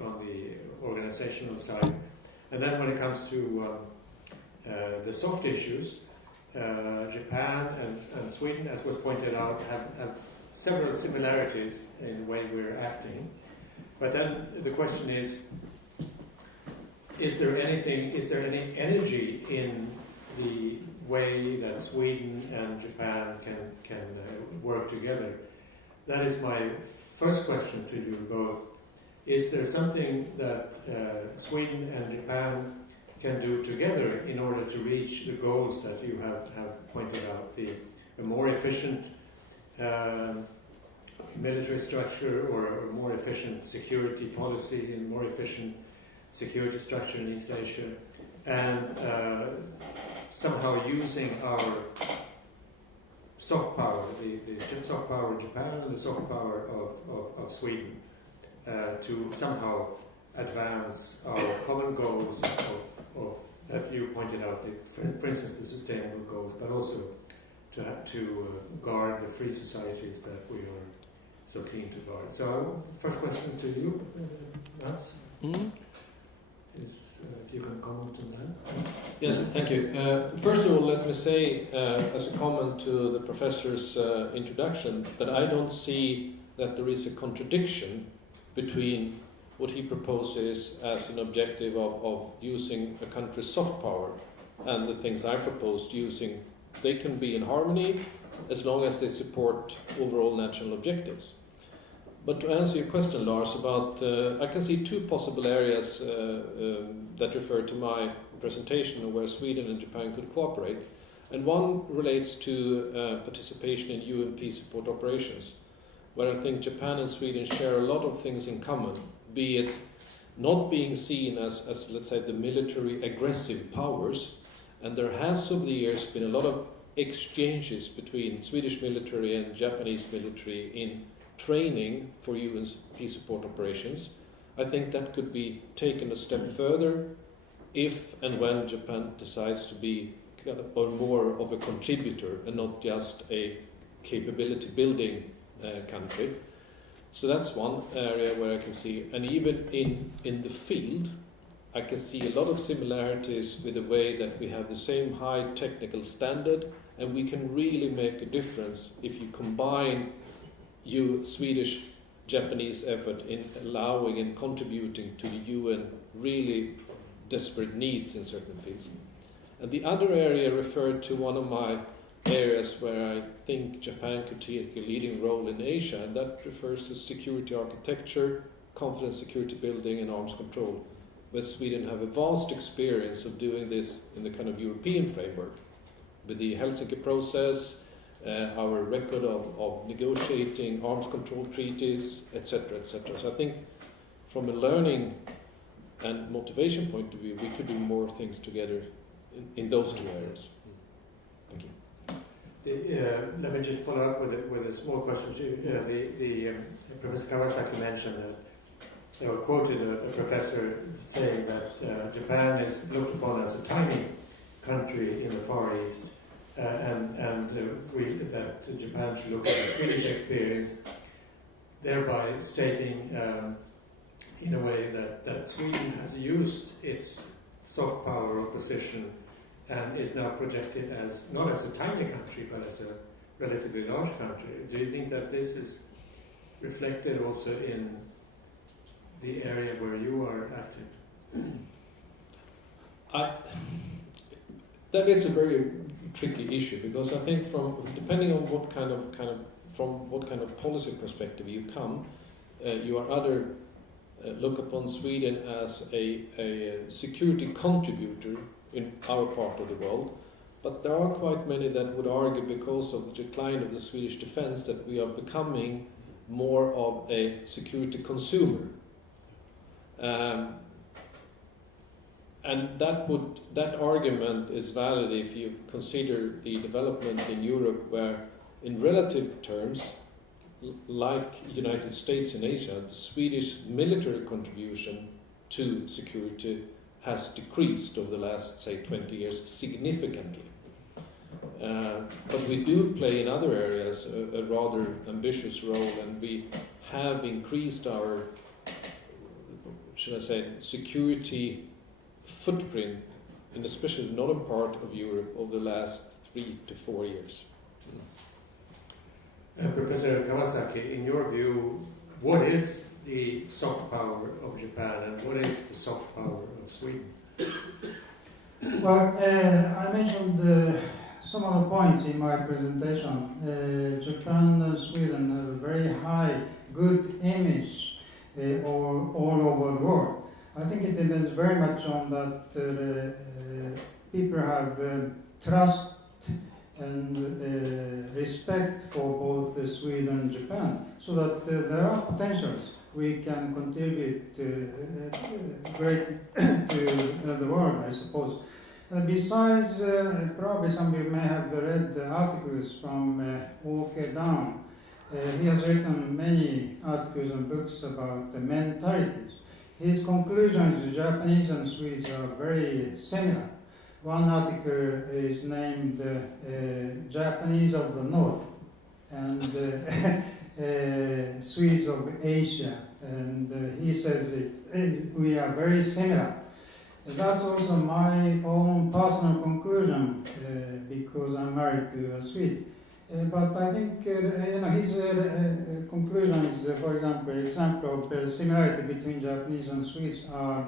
organizational side, and then when it comes to the soft issues, Japan and Sweden, as was pointed out, have several similarities in the way we're acting. But then the question is there any energy in the way that Sweden and Japan can work together? That is my first question to you both. Is there something that Sweden and Japan can do together in order to reach the goals that you have pointed out, a more efficient military structure or a more efficient security policy and more efficient security structure in East Asia, and somehow using our soft power, the soft power of Japan and the soft power of Sweden to somehow advance our common goals of that you pointed out, for instance, the sustainable goals, but also to guard the free societies that we are so keen to guard. So, first question is to you, Mats. If you can comment on that. Yes, thank you. First of all, let me say, as a comment to the professor's introduction, that I don't see that there is a contradiction between what he proposes as an objective of using a country's soft power and the things I proposed using. They can be in harmony as long as they support overall national objectives. But to answer your question, Lars, about I can see two possible areas that refer to my presentation of where Sweden and Japan could cooperate. And one relates to participation in UN peace support operations, where I think Japan and Sweden share a lot of things in common, be it not being seen as let's say, the military aggressive powers. And there has over the years been a lot of exchanges between Swedish military and Japanese military in training for UN peace support operations. I think that could be taken a step further if and when Japan decides to be kind of, or more of a contributor and not just a capability building country. So that's one area where I can see, and even in the field, I can see a lot of similarities with the way that we have the same high technical standard, and we can really make a difference if you combine Swedish-Japanese effort in allowing and contributing to the UN really desperate needs in certain fields. And the other area referred to one of my areas where I think Japan could take a leading role in Asia, and that refers to security architecture, confidence security building, and arms control, where Sweden have a vast experience of doing this in the kind of European framework, with the Helsinki process, our record of negotiating arms control treaties, etc., etc. So I think from a learning and motivation point of view, we could do more things together in those two areas. Thank you. Let me just follow up with a small question. Professor Kawasaki mentioned that, or quoted a professor saying that Japan is looked upon as a tiny country in the Far East, and that Japan should look at the Swedish experience, thereby stating in a way that Sweden has used its soft power opposition and is now projected as not as a tiny country but as a relatively large country. Do you think that this is reflected also in the area where you are active? That is a very tricky issue, because I think depending on what kind of policy perspective you come, you are either look upon Sweden as a security contributor in our part of the world, but there are quite many that would argue, because of the decline of the Swedish defense, that we are becoming more of a security consumer. And that argument is valid if you consider the development in Europe, where in relative terms, like United States and Asia, the Swedish military contribution to security has decreased over the last, say, 20 years significantly. But we do play in other areas a rather ambitious role, and we have increased our, should I say, security footprint in especially the northern part of Europe over the last 3 to 4 years. Professor Kawasaki, in your view, what is the soft power of Japan and what is the soft power of Sweden? Well, I mentioned some of the points in my presentation. Japan and Sweden have a very high, good image all over the world. I think it depends very much on that people have trust and respect for both Sweden and Japan, so that there are potentials. We can contribute great to the world, I suppose. Besides, probably some of you may have read the articles from Åke Down. He has written many articles and books about the mentalities. His conclusions, the Japanese and Swedes are very similar. One article is named Japanese of the North and Swedes of Asia, and he says we are very similar. That's also my own personal conclusion because I'm married to a Swede. But I think his conclusion is, for example, of similarity between Japanese and Swedes are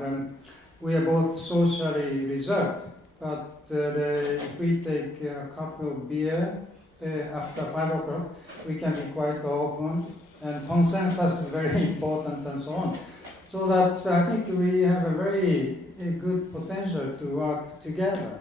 we are both socially reserved. But if we take a couple of beer after 5 o'clock, we can be quite open, and consensus is very important, and so on. So that I think we have a very good potential to work together.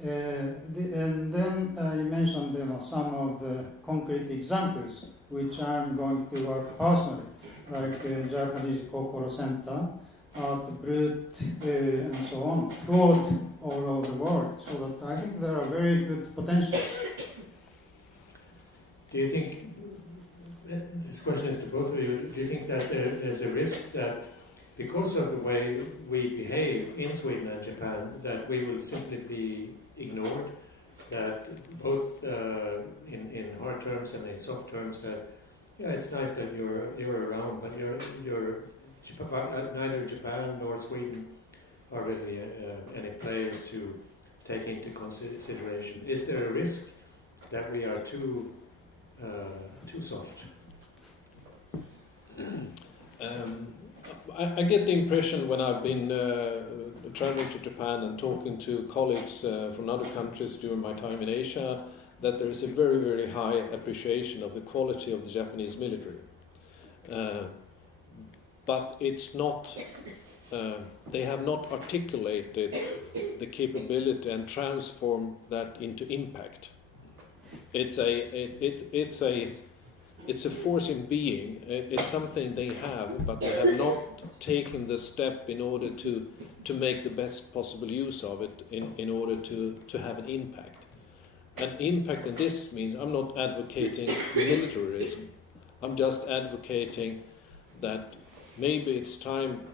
And then you mentioned some of the concrete examples which I'm going to work personally, like Japanese Kokoro Center, Art Brut, and so on, throughout all over the world. So that I think there are very good potentials. Do you think, this question is to both of you, do you think that there's a risk that because of the way we behave in Sweden and Japan, that we will simply be ignored, that both in hard terms and in soft terms, that yeah, it's nice that you're around, but neither Japan nor Sweden are really any players to take into consideration. Is there a risk that we are too soft? I get the impression when I've been traveling to Japan and talking to colleagues from other countries during my time in Asia, that there is a very, very high appreciation of the quality of the Japanese military. But it's not, they have not articulated the capability and transform that into impact. It's a force in being. It's something they have, but they have not taken the step in order to make the best possible use of it in order to have an impact. And impact in this means I'm not advocating militarism. I'm just advocating that maybe it's time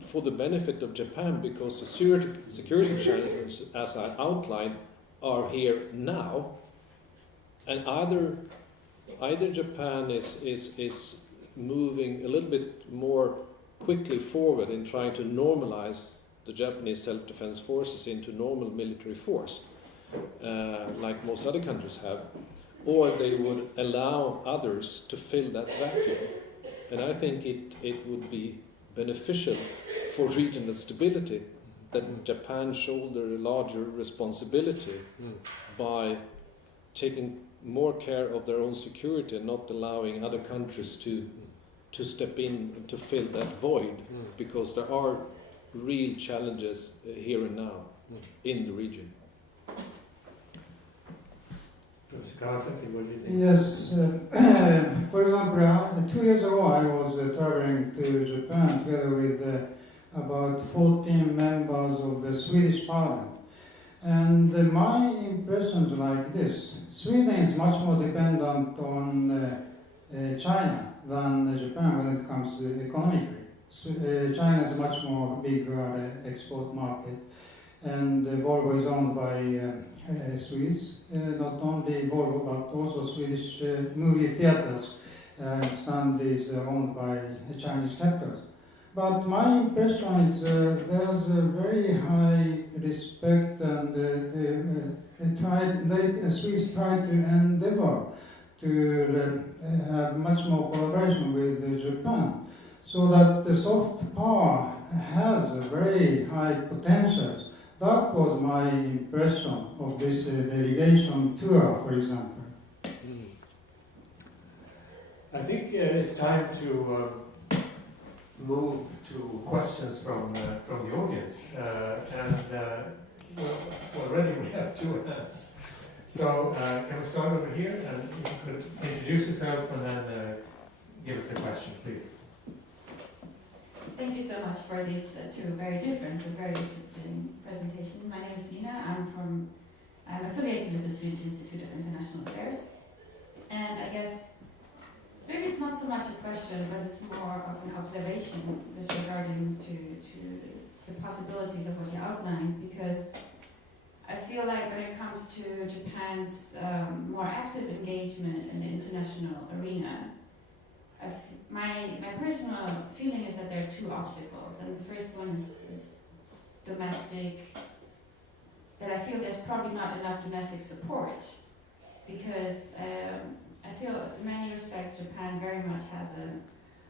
for the benefit of Japan, because the security challenges, as I outlined, are here now, and either Japan is moving a little bit more quickly forward in trying to normalize the Japanese self-defense forces into normal military force, like most other countries have, or they would allow others to fill that vacuum. And I think it would be beneficial for regional stability that Japan shoulder a larger responsibility by taking more care of their own security and not allowing other countries to step in to fill that void, because there are real challenges here and now in the region. Professor Kawasaki, what do you think? Yes, for example, 2 years ago I was traveling to Japan together with about 14 members of the Swedish Parliament. And my impressions like this: Sweden is much more dependent on China than Japan when it comes to economically. China is a much more bigger export market, and Volvo is owned by Swedes, not only Volvo but also Swedish movie theaters. Stand is owned by Chinese capitals. But my impression is there's a very high respect, and Swedes try to endeavor to have much more collaboration with Japan, so that the soft power has a very high potential. That was my impression of this delegation tour, for example. I think it's time to move to questions from the audience, already we have 2 hands. So can we start over here, and you could introduce yourself and then give us the question, please. Thank you so much for these 2 very different but very interesting presentations. My name is Nina. I'm affiliated with the Swedish Institute of International Affairs, and I guess maybe it's not so much a question, but it's more of an observation with regarding to the possibilities of what you outlined, because I feel like when it comes to Japan's more active engagement in the international arena, my personal feeling is that there are 2 obstacles, and the first one is domestic, that I feel there's probably not enough domestic support, because I feel in many respects Japan very much has an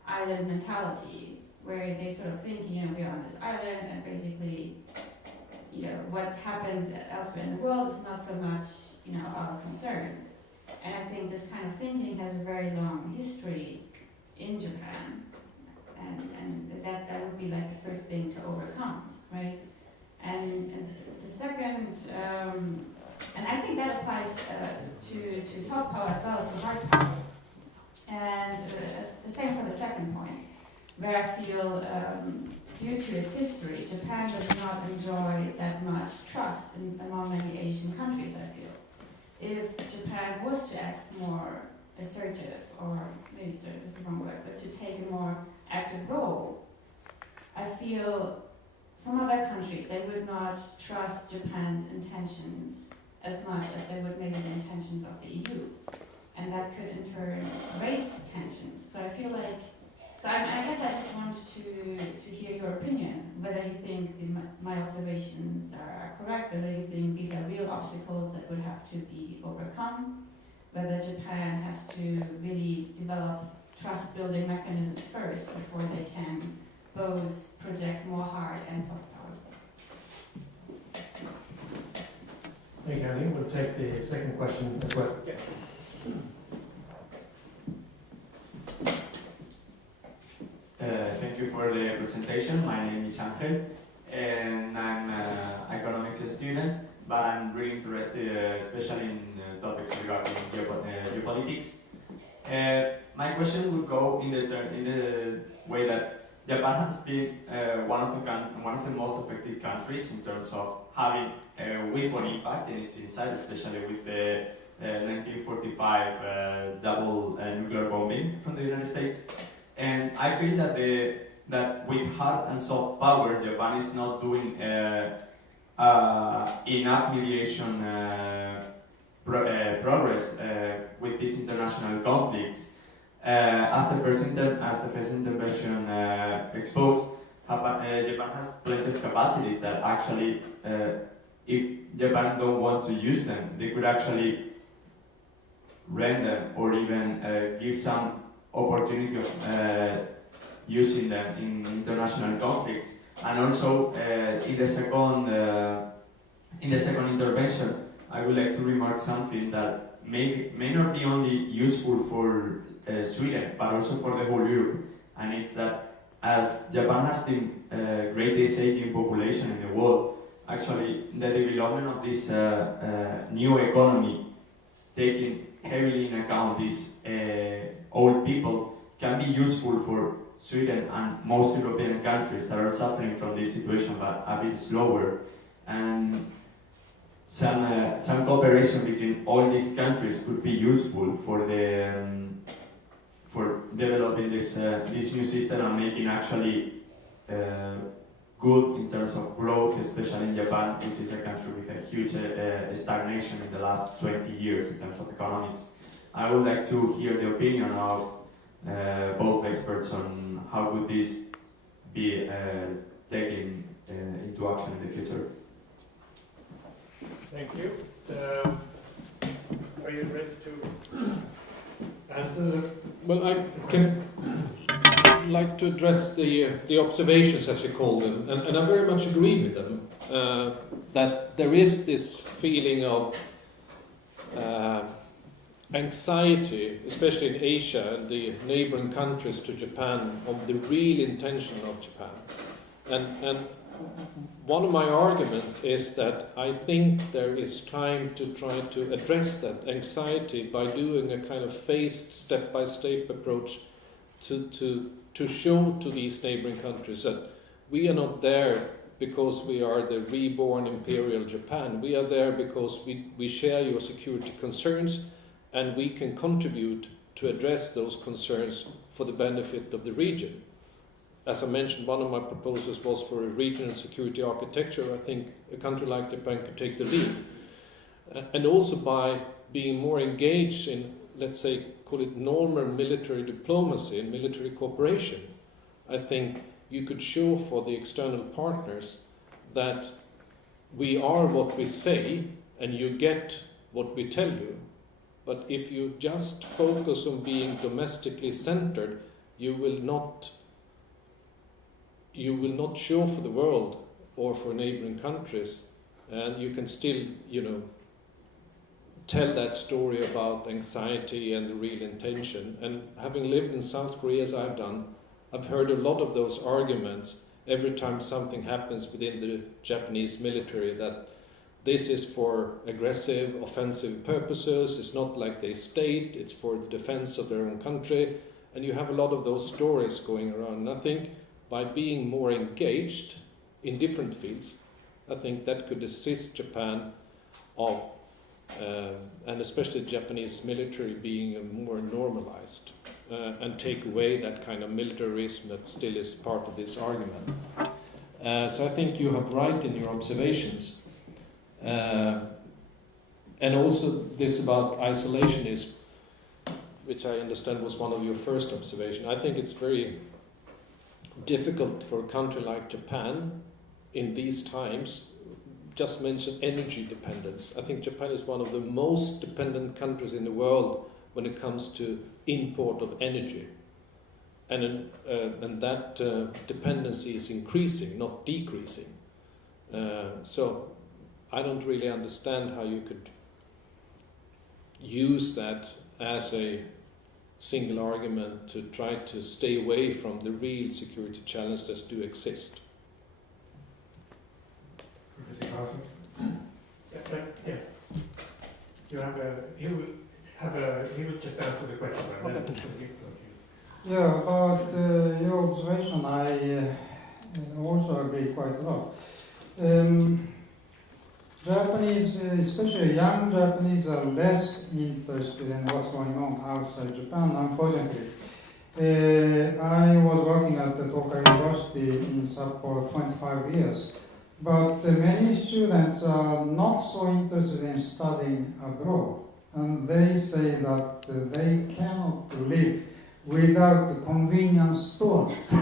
island mentality, where they sort of think, we are on this island, and basically, what happens elsewhere in the world is not so much, of our concern. And I think this kind of thinking has a very long history in Japan, and that would be like the first thing to overcome, right? And the second, and I think that applies to soft power as well as to hard power. And the same for the second point, where I feel, due to its history, Japan does not enjoy that much trust among many Asian countries, I feel. If Japan was to act more assertive, or maybe assertive is the wrong word, but to take a more active role, I feel some other countries, they would not trust Japan's intentions as much as they would maybe the intentions of the EU. And that could in turn raise tensions. So I feel like, I guess I just want to hear your opinion, whether you think my observations are correct, whether you think these are real obstacles that would have to be overcome, whether Japan has to really develop trust-building mechanisms first before they can both project more hard and soft power. Thank you. I think we'll take the second question as well. Yeah. Thank you for the presentation. My name is Angel, and I'm an economics student, but I'm really interested, especially in topics regarding geopolitics. My question would go in the way that Japan has been one of the most effective countries in terms of having a weapon impact in its inside, especially with the 1945 double nuclear bombing from the United States. And I feel that that with hard and soft power, Japan is not doing enough mediation progress with these international conflicts. As the first intervention exposed, Japan has plenty of capacities that actually, if Japan don't want to use them, they could actually rent them or even give some opportunity of using them in international conflicts. And also in the second intervention, I would like to remark something that may not be only useful for Sweden, but also for the whole Europe. And it's that as Japan has the greatest aging population in the world, actually the development of this new economy, taking heavily in account these old people, can be useful for Sweden and most European countries that are suffering from this situation, but a bit slower. And some cooperation between all these countries could be useful for for developing this new system and making actually good in terms of growth, especially in Japan, which is a country with a huge stagnation in the last 20 years in terms of economics. I would like to hear the opinion of both experts on how would this be taken into action in the future. Thank you. Are you ready to answer? Well, I can like to address the observations, as you call them, and I very much agree with them, that there is this feeling of anxiety, especially in Asia and the neighboring countries to Japan, of the real intention of Japan. And one of my arguments is that I think there is time to try to address that anxiety by doing a kind of phased step-by-step approach to show to these neighboring countries that we are not there because we are the reborn imperial Japan. We are there because we share your security concerns, and we can contribute to address those concerns for the benefit of the region. As I mentioned, one of my proposals was for a regional security architecture. I think a country like Japan could take the lead. And also by being more engaged in, let's say, call it normal military diplomacy and military cooperation, I think you could show for the external partners that we are what we say and you get what we tell you. But if you just focus on being domestically centered, you will not show for the world or for neighboring countries, and you can still, tell that story about anxiety and the real intention. And having lived in South Korea as I've done, I've heard a lot of those arguments every time something happens within the Japanese military, that this is for aggressive, offensive purposes, it's not like they state, it's for the defense of their own country. And you have a lot of those stories going around. And I think by being more engaged in different fields, I think that could assist Japan and especially the Japanese military being more normalized. and take away that kind of militarism that still is part of this argument. So I think you have right in your observations. And also this about isolationism, which I understand was one of your first observations. I think it's very difficult for a country like Japan in these times. Just mention energy dependence. I think Japan is one of the most dependent countries in the world when it comes to import of energy. And that dependency is increasing, not decreasing. So I don't really understand how you could use that as a single argument to try to stay away from the real security challenges that do exist. Professor Carson? Yes. You have he would just answer the question. Right? Okay. Yeah, about your observation, I also agree quite a lot. Japanese, especially young Japanese, are less interested in what's going on outside Japan, unfortunately. I was working at the Tokai University in Sapporo 25 years, but many students are not so interested in studying abroad, and they say that they cannot live without the convenience stores.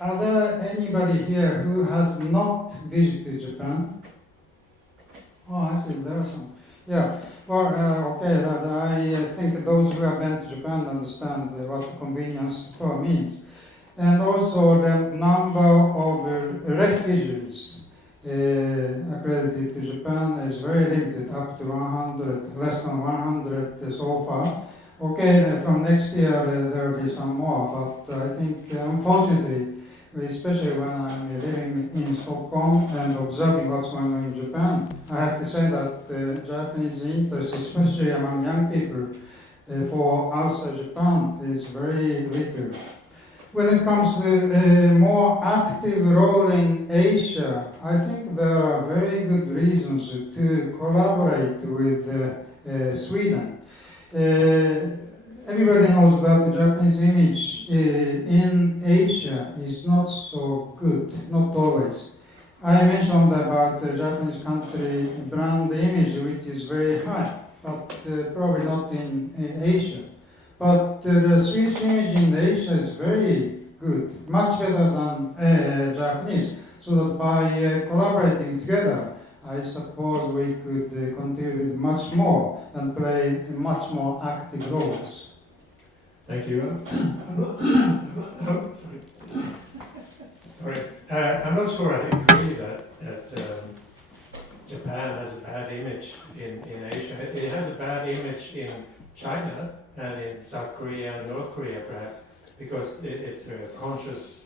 Are there anybody here who has not visited Japan? Oh, I see, there are some. Yeah, well, okay, that I think those who have been to Japan understand what the convenience store means. And also the number of refugees accredited to Japan is very limited, up to 100, less than 100 so far. Okay, from next year there will be some more, but I think unfortunately, especially when I'm living in Stockholm and observing what's going on in Japan, I have to say that Japanese interest, especially among young people, for outside Japan is very little. When it comes to a more active role in Asia, I think there are very good reasons to collaborate with Sweden. Everybody knows that the Japanese image in Asia is not so good, not always. I mentioned about the Japanese country brand image, which is very high, but probably not in Asia. But the Swiss image in Asia is very good, much better than Japanese. So that by collaborating together, I suppose we could contribute much more and play much more active roles. Thank you. Sorry. I'm not sure I agree that Japan has a bad image in Asia. It has a bad image in China and in South Korea and North Korea, perhaps, because it's a conscious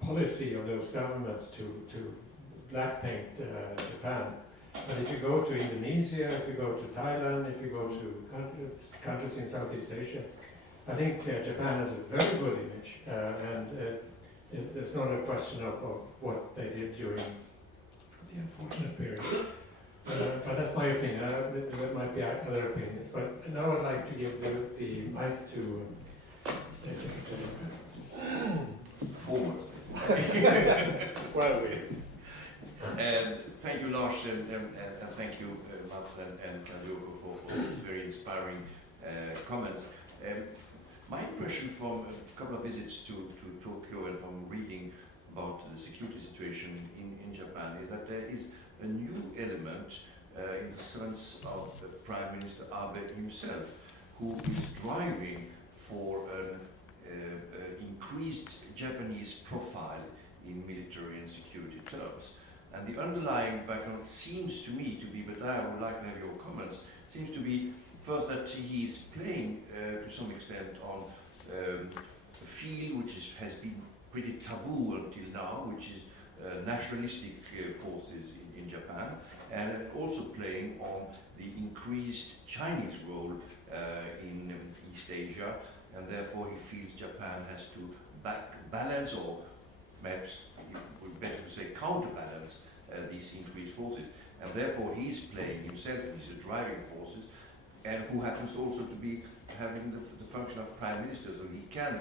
policy of those governments to black paint Japan. But if you go to Indonesia, if you go to Thailand, if you go to countries in Southeast Asia, I think Japan has a very good image, and it's not a question of what they did during the unfortunate period. But that's my opinion. There might be other opinions. But now I'd like to give the mic to State Secretary. Forward. Well, And thank you, Lars, and thank you, Mats and Kazuhiko, for these very inspiring comments. My impression from a couple of visits to Tokyo and from reading about the security situation in Japan is that there is a new element in the sense of Prime Minister Abe himself, who is driving for an increased Japanese profile in military and security terms. And the underlying background seems to me to be, but I would like to have your comments, seems to be first that he is playing to some extent on a field which has been pretty taboo until now, which is nationalistic forces in Japan, and also playing on the increased Chinese role in East Asia, and therefore he feels Japan has to balance, or perhaps better to say counterbalance these increased forces, and therefore he's playing himself, and he's the driving forces, and who happens also to be having the function of prime minister, so he can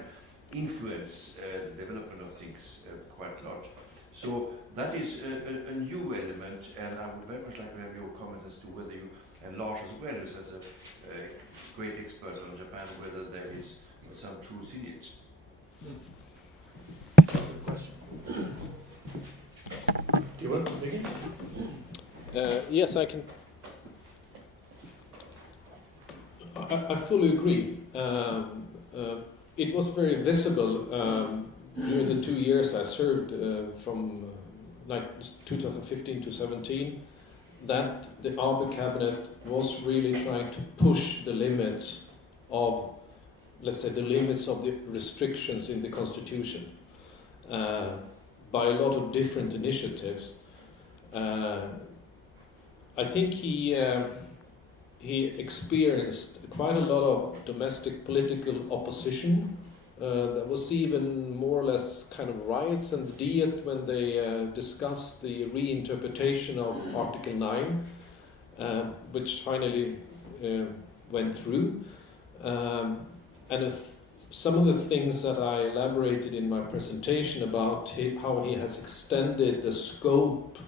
influence the development of things quite large. So that is a new element, and I would very much like to have your comments as to whether you, and Lars as well as a great expert on Japan, whether there is some truth in it. Good question. Do you want to begin? Yes, I can. I fully agree. It was very visible during the 2 years I served from 2015 to 17 that the Abe cabinet was really trying to push the limits of, let's say, the limits of the restrictions in the constitution by a lot of different initiatives. I think he experienced quite a lot of domestic political opposition. There was even more or less kind of riots and diet when they discussed the reinterpretation of Article 9, which finally went through. And some of the things that I elaborated in my presentation about how he has extended the scope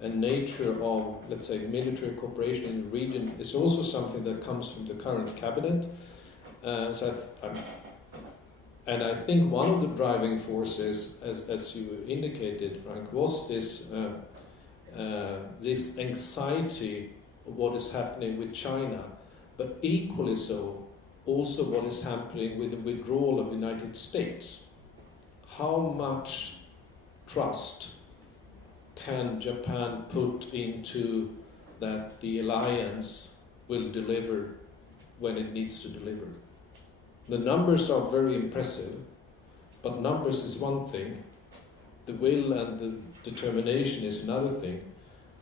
and nature of, let's say, military cooperation in the region is also something that comes from the current cabinet. And I think one of the driving forces, as you indicated, Frank, was this this anxiety of what is happening with China, but equally so, also what is happening with the withdrawal of the United States. How much trust can Japan put into that the alliance will deliver when it needs to deliver? The numbers are very impressive, but numbers is one thing, the will and the determination is another thing.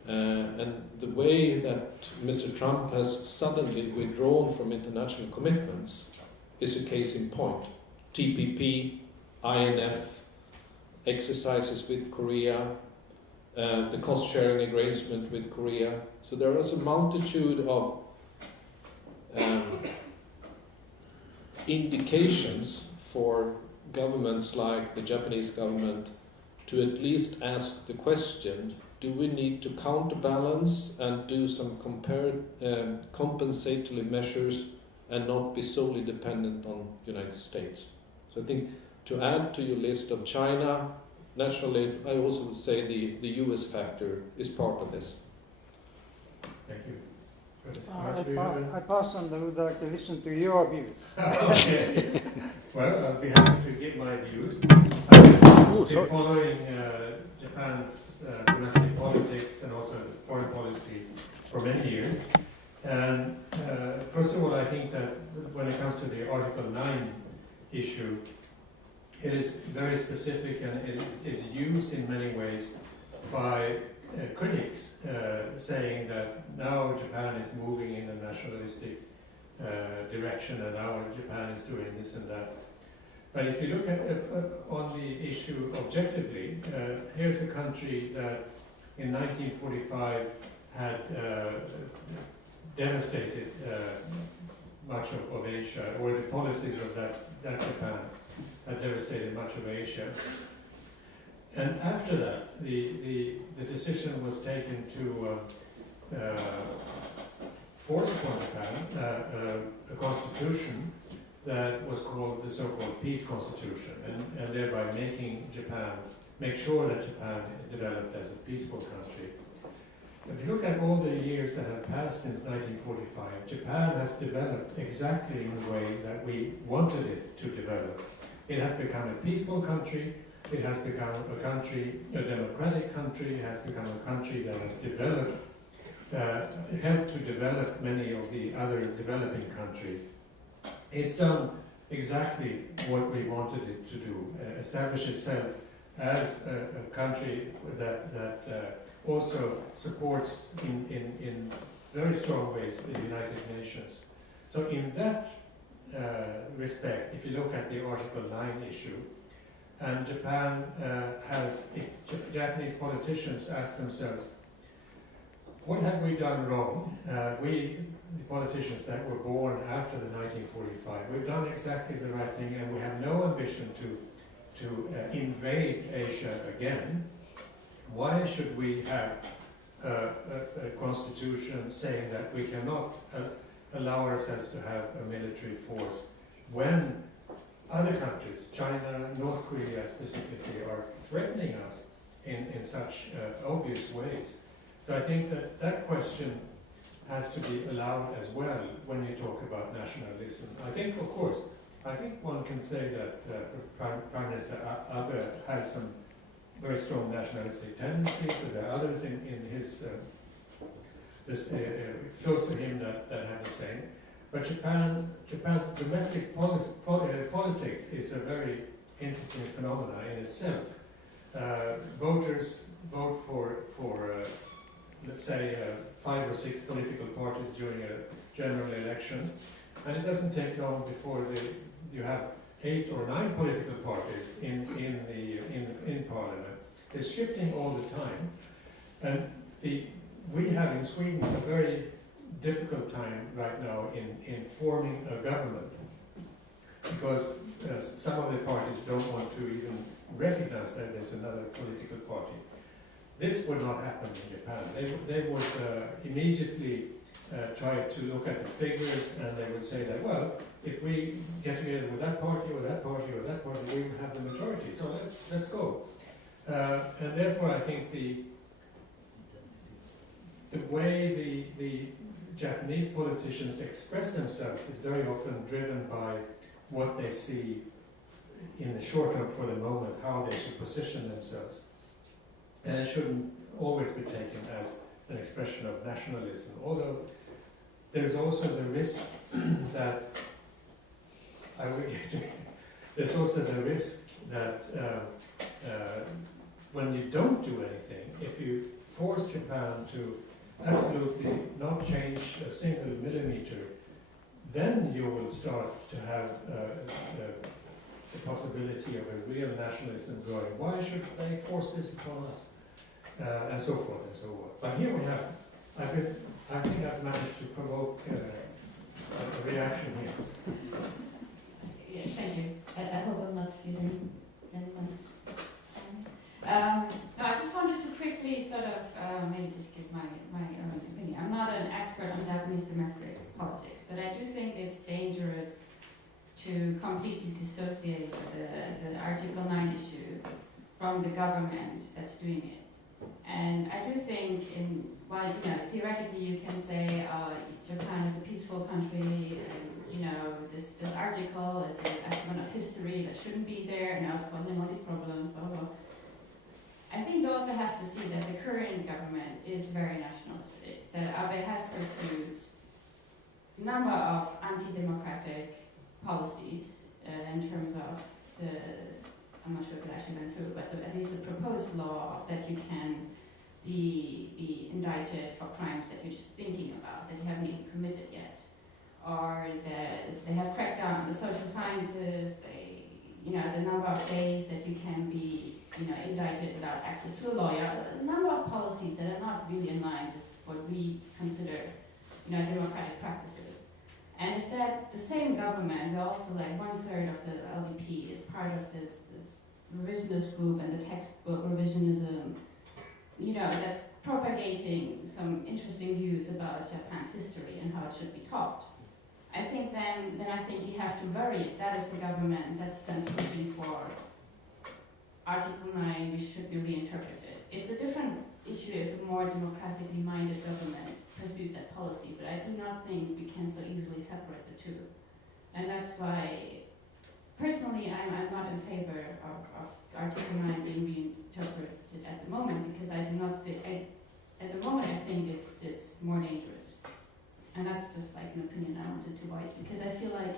And the way that Mr. Trump has suddenly withdrawn from international commitments is a case in point. TPP, INF, exercises with Korea, the cost-sharing arrangement with Korea. So there is a multitude of indications for governments like the Japanese government to at least ask the question, do we need to counterbalance and do some compensatory measures and not be solely dependent on the United States? So I think to add to your list of China, naturally, I also would say the US factor is part of this. Thank you. I personally would like to listen to your views. Okay. Well, I'll be happy to give my views. I've been following Japan's domestic politics and also foreign policy for many years. And first of all, I think that when it comes to the Article 9 issue, it is very specific and it is used in many ways by critics saying that now Japan is moving in a nationalistic direction and now Japan is doing this and that. But if you look at on the issue objectively, here's a country that in 1945 had devastated much of Asia, or the policies of that Japan had devastated much of Asia. And after that, the decision was taken to force upon Japan a constitution that was called the so-called peace constitution, and thereby make sure that Japan developed as a peaceful country. If you look at all the years that have passed since 1945, Japan has developed exactly in the way that we wanted it to develop. It has become a peaceful country. It has become a democratic country. It has become a country that has developed, helped to develop many of the other developing countries. It's done exactly what we wanted it to do, establish itself as a country that also supports in very strong ways the United Nations. So in that respect, if you look at the Article 9 issue, and Japan if Japanese politicians ask themselves, what have we done wrong? We, the politicians that were born after the 1945, we've done exactly the right thing, and we have no ambition to invade Asia again. Why should we have a constitution saying that we cannot allow ourselves to have a military force when other countries, China, North Korea specifically, are threatening us in such obvious ways? So I think that question has to be allowed as well when you talk about nationalism. I think, of course, one can say that Prime Minister Abe has some very strong nationalistic tendencies, and there are others in his close to him that have the same. But Japan's domestic politics is a very interesting phenomenon in itself. Voters vote for let's say 5 or 6 political parties during a general election, and it doesn't take long before you have 8 or 9 political parties in parliament. It's shifting all the time, and we have in Sweden a very difficult time right now in forming a government, because some of the parties don't want to even recognize that there's another political party. This would not happen in Japan. They would immediately try to look at the figures, and they would say that, well, if we get together with that party or that party or that party, we will have the majority. So let's go. And therefore, I think the way the Japanese politicians express themselves is very often driven by what they see in the short term for the moment, how they should position themselves. And it shouldn't always be taken as an expression of nationalism, although there's also the risk that there's also the risk that when you don't do anything, if you force Japan to absolutely not change a single millimeter, then you will start to have the possibility of a real nationalism growing. Why should they force this upon us? And so forth and so on. But here we have, I think I've managed to provoke a reaction here. Yeah, thank you. I hope I'm not stealing anyone's time. No, I just wanted to quickly sort of maybe just give my own opinion. I'm not an expert on Japanese domestic politics, but I do think it's dangerous to completely dissociate the Article 9 issue from the government that's doing it. And I do think, while theoretically you can say Japan is a peaceful country, and this article is an accident of history that shouldn't be there, and now it's causing all these problems, blah blah blah. I think you also have to see that the current government is very nationalistic. That Abe has pursued a number of anti-democratic policies in terms of I'm not sure if it actually went through, but at least the proposed law that you can be indicted for crimes that you're just thinking about, that you haven't even committed yet. Or that they have cracked down on the social sciences, the number of days that you can be indicted without access to a lawyer, a number of policies that are not really in line with what we consider democratic practices. And if the same government, where also like 1/3 of the LDP is part of this revisionist group and the textbook revisionism, that's propagating some interesting views about Japan's history and how it should be taught. I think then I think you have to worry if that is the government that's then pushing for Article 9, which should be reinterpreted. It's a different issue if a more democratically minded government pursues that policy, but I do not think we can so easily separate the two. And that's why, personally, I'm not in favor of Article 9 being reinterpreted at the moment, because I do not think, at the moment I think it's more dangerous. And that's just like an opinion I wanted to voice, because I feel like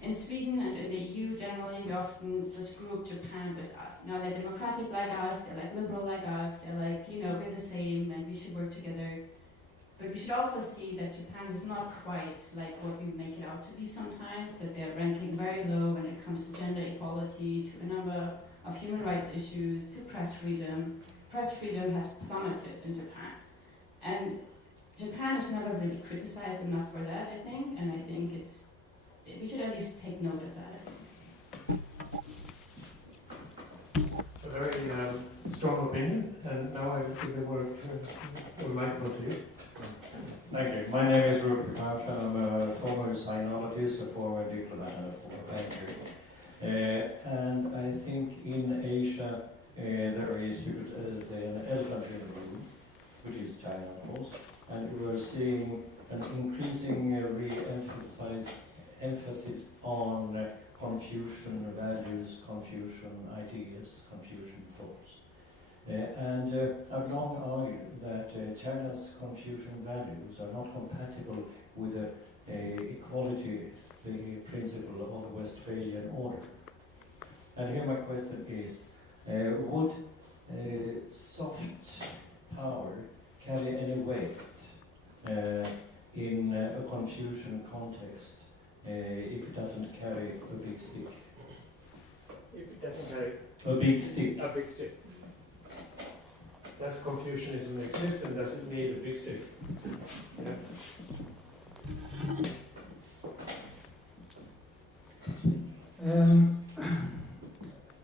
in Sweden and in the EU generally, we often just group Japan with us. They're democratic like us, they're like liberal like us, they're like, we're the same and we should work together. But we should also see that Japan is not quite like what we make it out to be sometimes, that they're ranking very low when it comes to gender equality, to a number of human rights issues, to press freedom. Press freedom has plummeted in Japan. And Japan is never really criticized enough for that, I think, and I think we should at least take note of that. A very strong opinion, and now I give the word to Michael to you. Thank you. My name is Rupert Crouch. I'm a former sinologist, a former diplomat, and a former banker. And I think in Asia there is an elephant in the room, which is China, of course. And we're seeing an increasing emphasis on Confucian values, Confucian ideas, Confucian thoughts. I've long argued that China's Confucian values are not compatible with the equality, the principle of the Westphalian order. And here my question is, would soft power carry any weight in a Confucian context if it doesn't carry a big stick? If it doesn't carry A big stick. a big stick. Does Confucianism exist, and does it need a big stick? Yeah.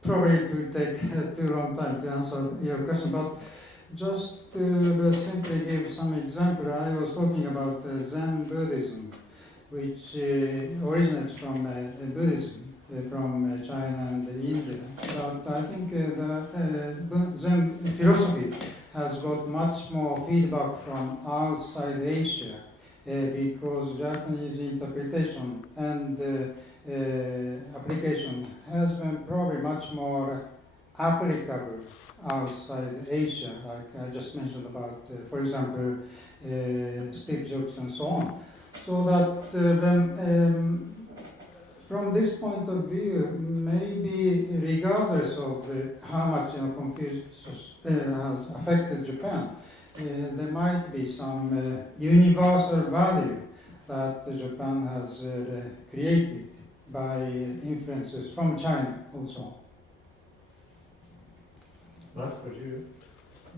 Probably it will take too long time to answer your question, but just to simply give some example, I was talking about Zen Buddhism, which originates from Buddhism from China and India. But I think the Zen philosophy has got much more feedback from outside Asia because Japanese interpretation and application has been probably much more applicable outside Asia, like I just mentioned about, for example, Steve Jobs and so on. So that from this point of view, maybe regardless of how much Confucius has affected Japan, there might be some universal value that Japan has created by influences from China also. Mats, would you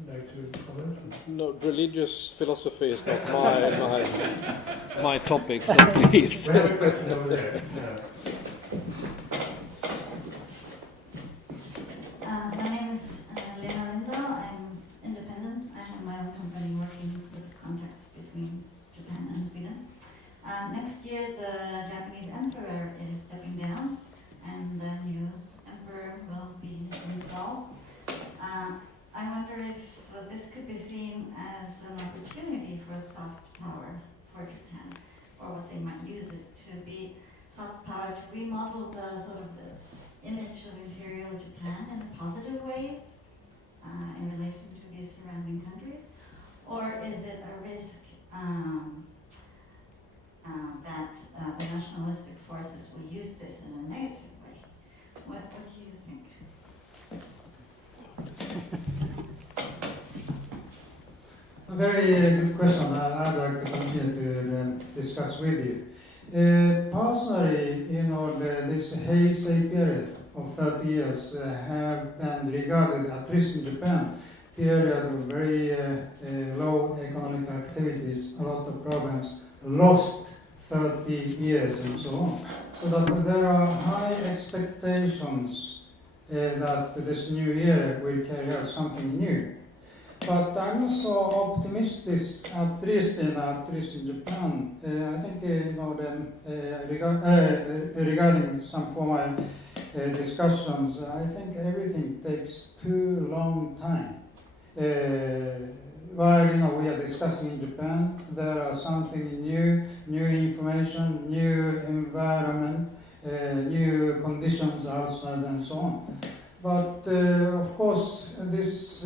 like to comment? No, religious philosophy is not my topic, so please. We have a question over there. My name is Lena Lindahl. I'm independent. I have my own company working with contacts between Japan and Sweden. Next year, the Japanese emperor is stepping down, and the new emperor will be installed. I wonder if this could be seen as an opportunity for soft power for Japan, or what they might use it to be soft power to remodel the sort of the image of imperial Japan in a positive way in relation to the surrounding countries, or is it a risk that the nationalistic forces will use this in a negative way? What do you think? A very good question. I'd like to continue to discuss with you. Personally, this Heisei period of 30 years have been regarded, at least in Japan, period of very low economic activities, a lot of problems, lost 30 years and so on. So that there are high expectations that this new year will carry out something new. But I'm also optimistic, at least in Japan. I think regarding some former discussions, I think everything takes too long time. While we are discussing in Japan, there are something new information, new environment, new conditions outside, and so on. But of course, this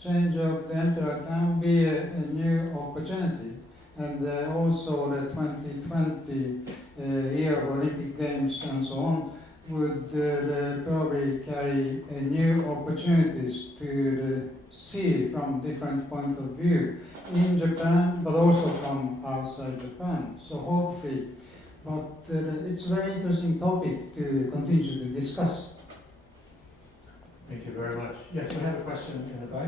change of the emperor can be a new opportunity, and also the 2020 year of Olympic Games and so on would probably carry new opportunities to see from different point of view in Japan, but also from outside Japan. So hopefully, but it's a very interesting topic to continue to discuss. Thank you very much. Yes, we have a question in the back.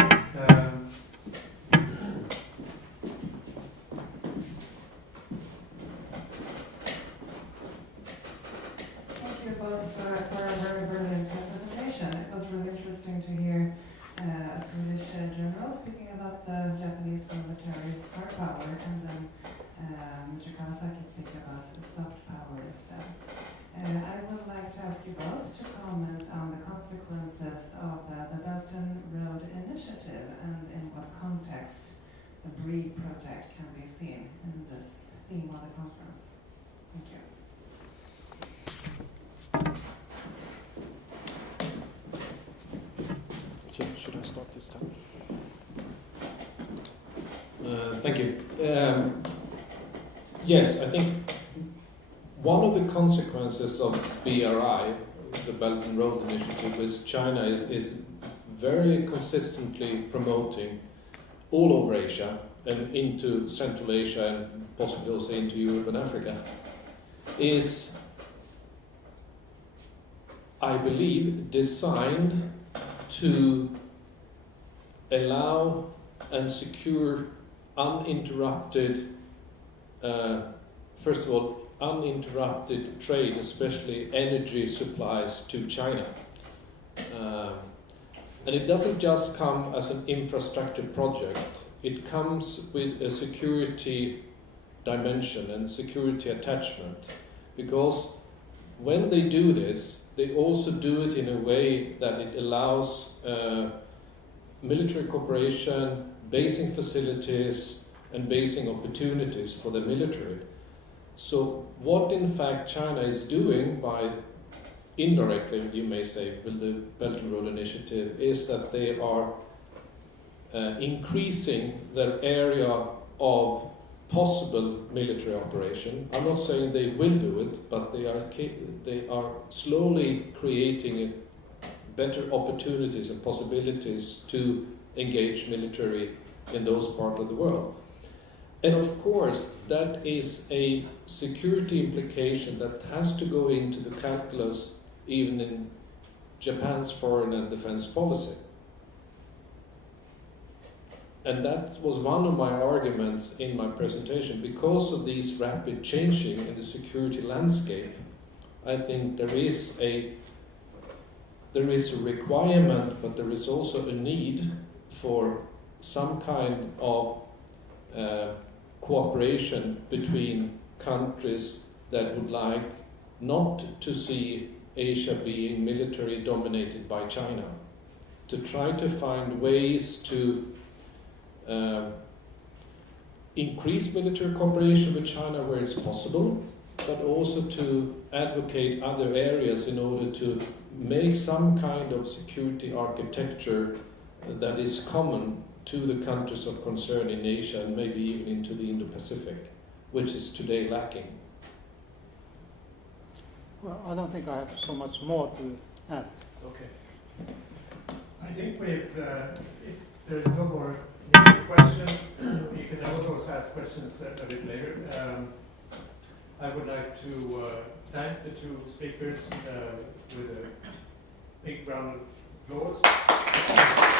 Japanese military hard power, and then Mr. Kawasaki speak about soft power instead. I would like to ask you both to comment on the consequences of the Belt and Road Initiative and in what context the BRIE project can be seen in this theme of the conference. Thank you. Should I start this time? Thank you. Yes, I think one of the consequences of BRI, the Belt and Road Initiative, is China is very consistently promoting all over Asia and into Central Asia and possibly also into Europe and Africa, is, I believe, designed to allow and secure uninterrupted, first of all, uninterrupted trade, especially energy supplies to China. And it doesn't just come as an infrastructure project, it comes with a security dimension and security attachment, because when they do this, they also do it in a way that it allows military cooperation, basing facilities, and basing opportunities for the military. So what in fact China is doing by, indirectly you may say, with the Belt and Road Initiative, is that they are increasing their area of possible military operation. I'm not saying they will do it, but they are slowly creating better opportunities and possibilities to engage military in those parts of the world. And of course, that is a security implication that has to go into the calculus even in Japan's foreign and defense policy. And that was one of my arguments in my presentation. Because of these rapid changing in the security landscape, I think there is a requirement, but there is also a need for some kind of cooperation between countries that would like not to see Asia being military dominated by China, to try to find ways to increase military cooperation with China where it's possible, but also to advocate other areas in order to make some kind of security architecture that is common to the countries of concern in Asia and maybe even into the Indo-Pacific, which is today lacking. Well, I don't think I have so much more to add. Okay. I think if there's no more question, you can of course ask questions a bit later. I would like to thank the two speakers with a big round of applause.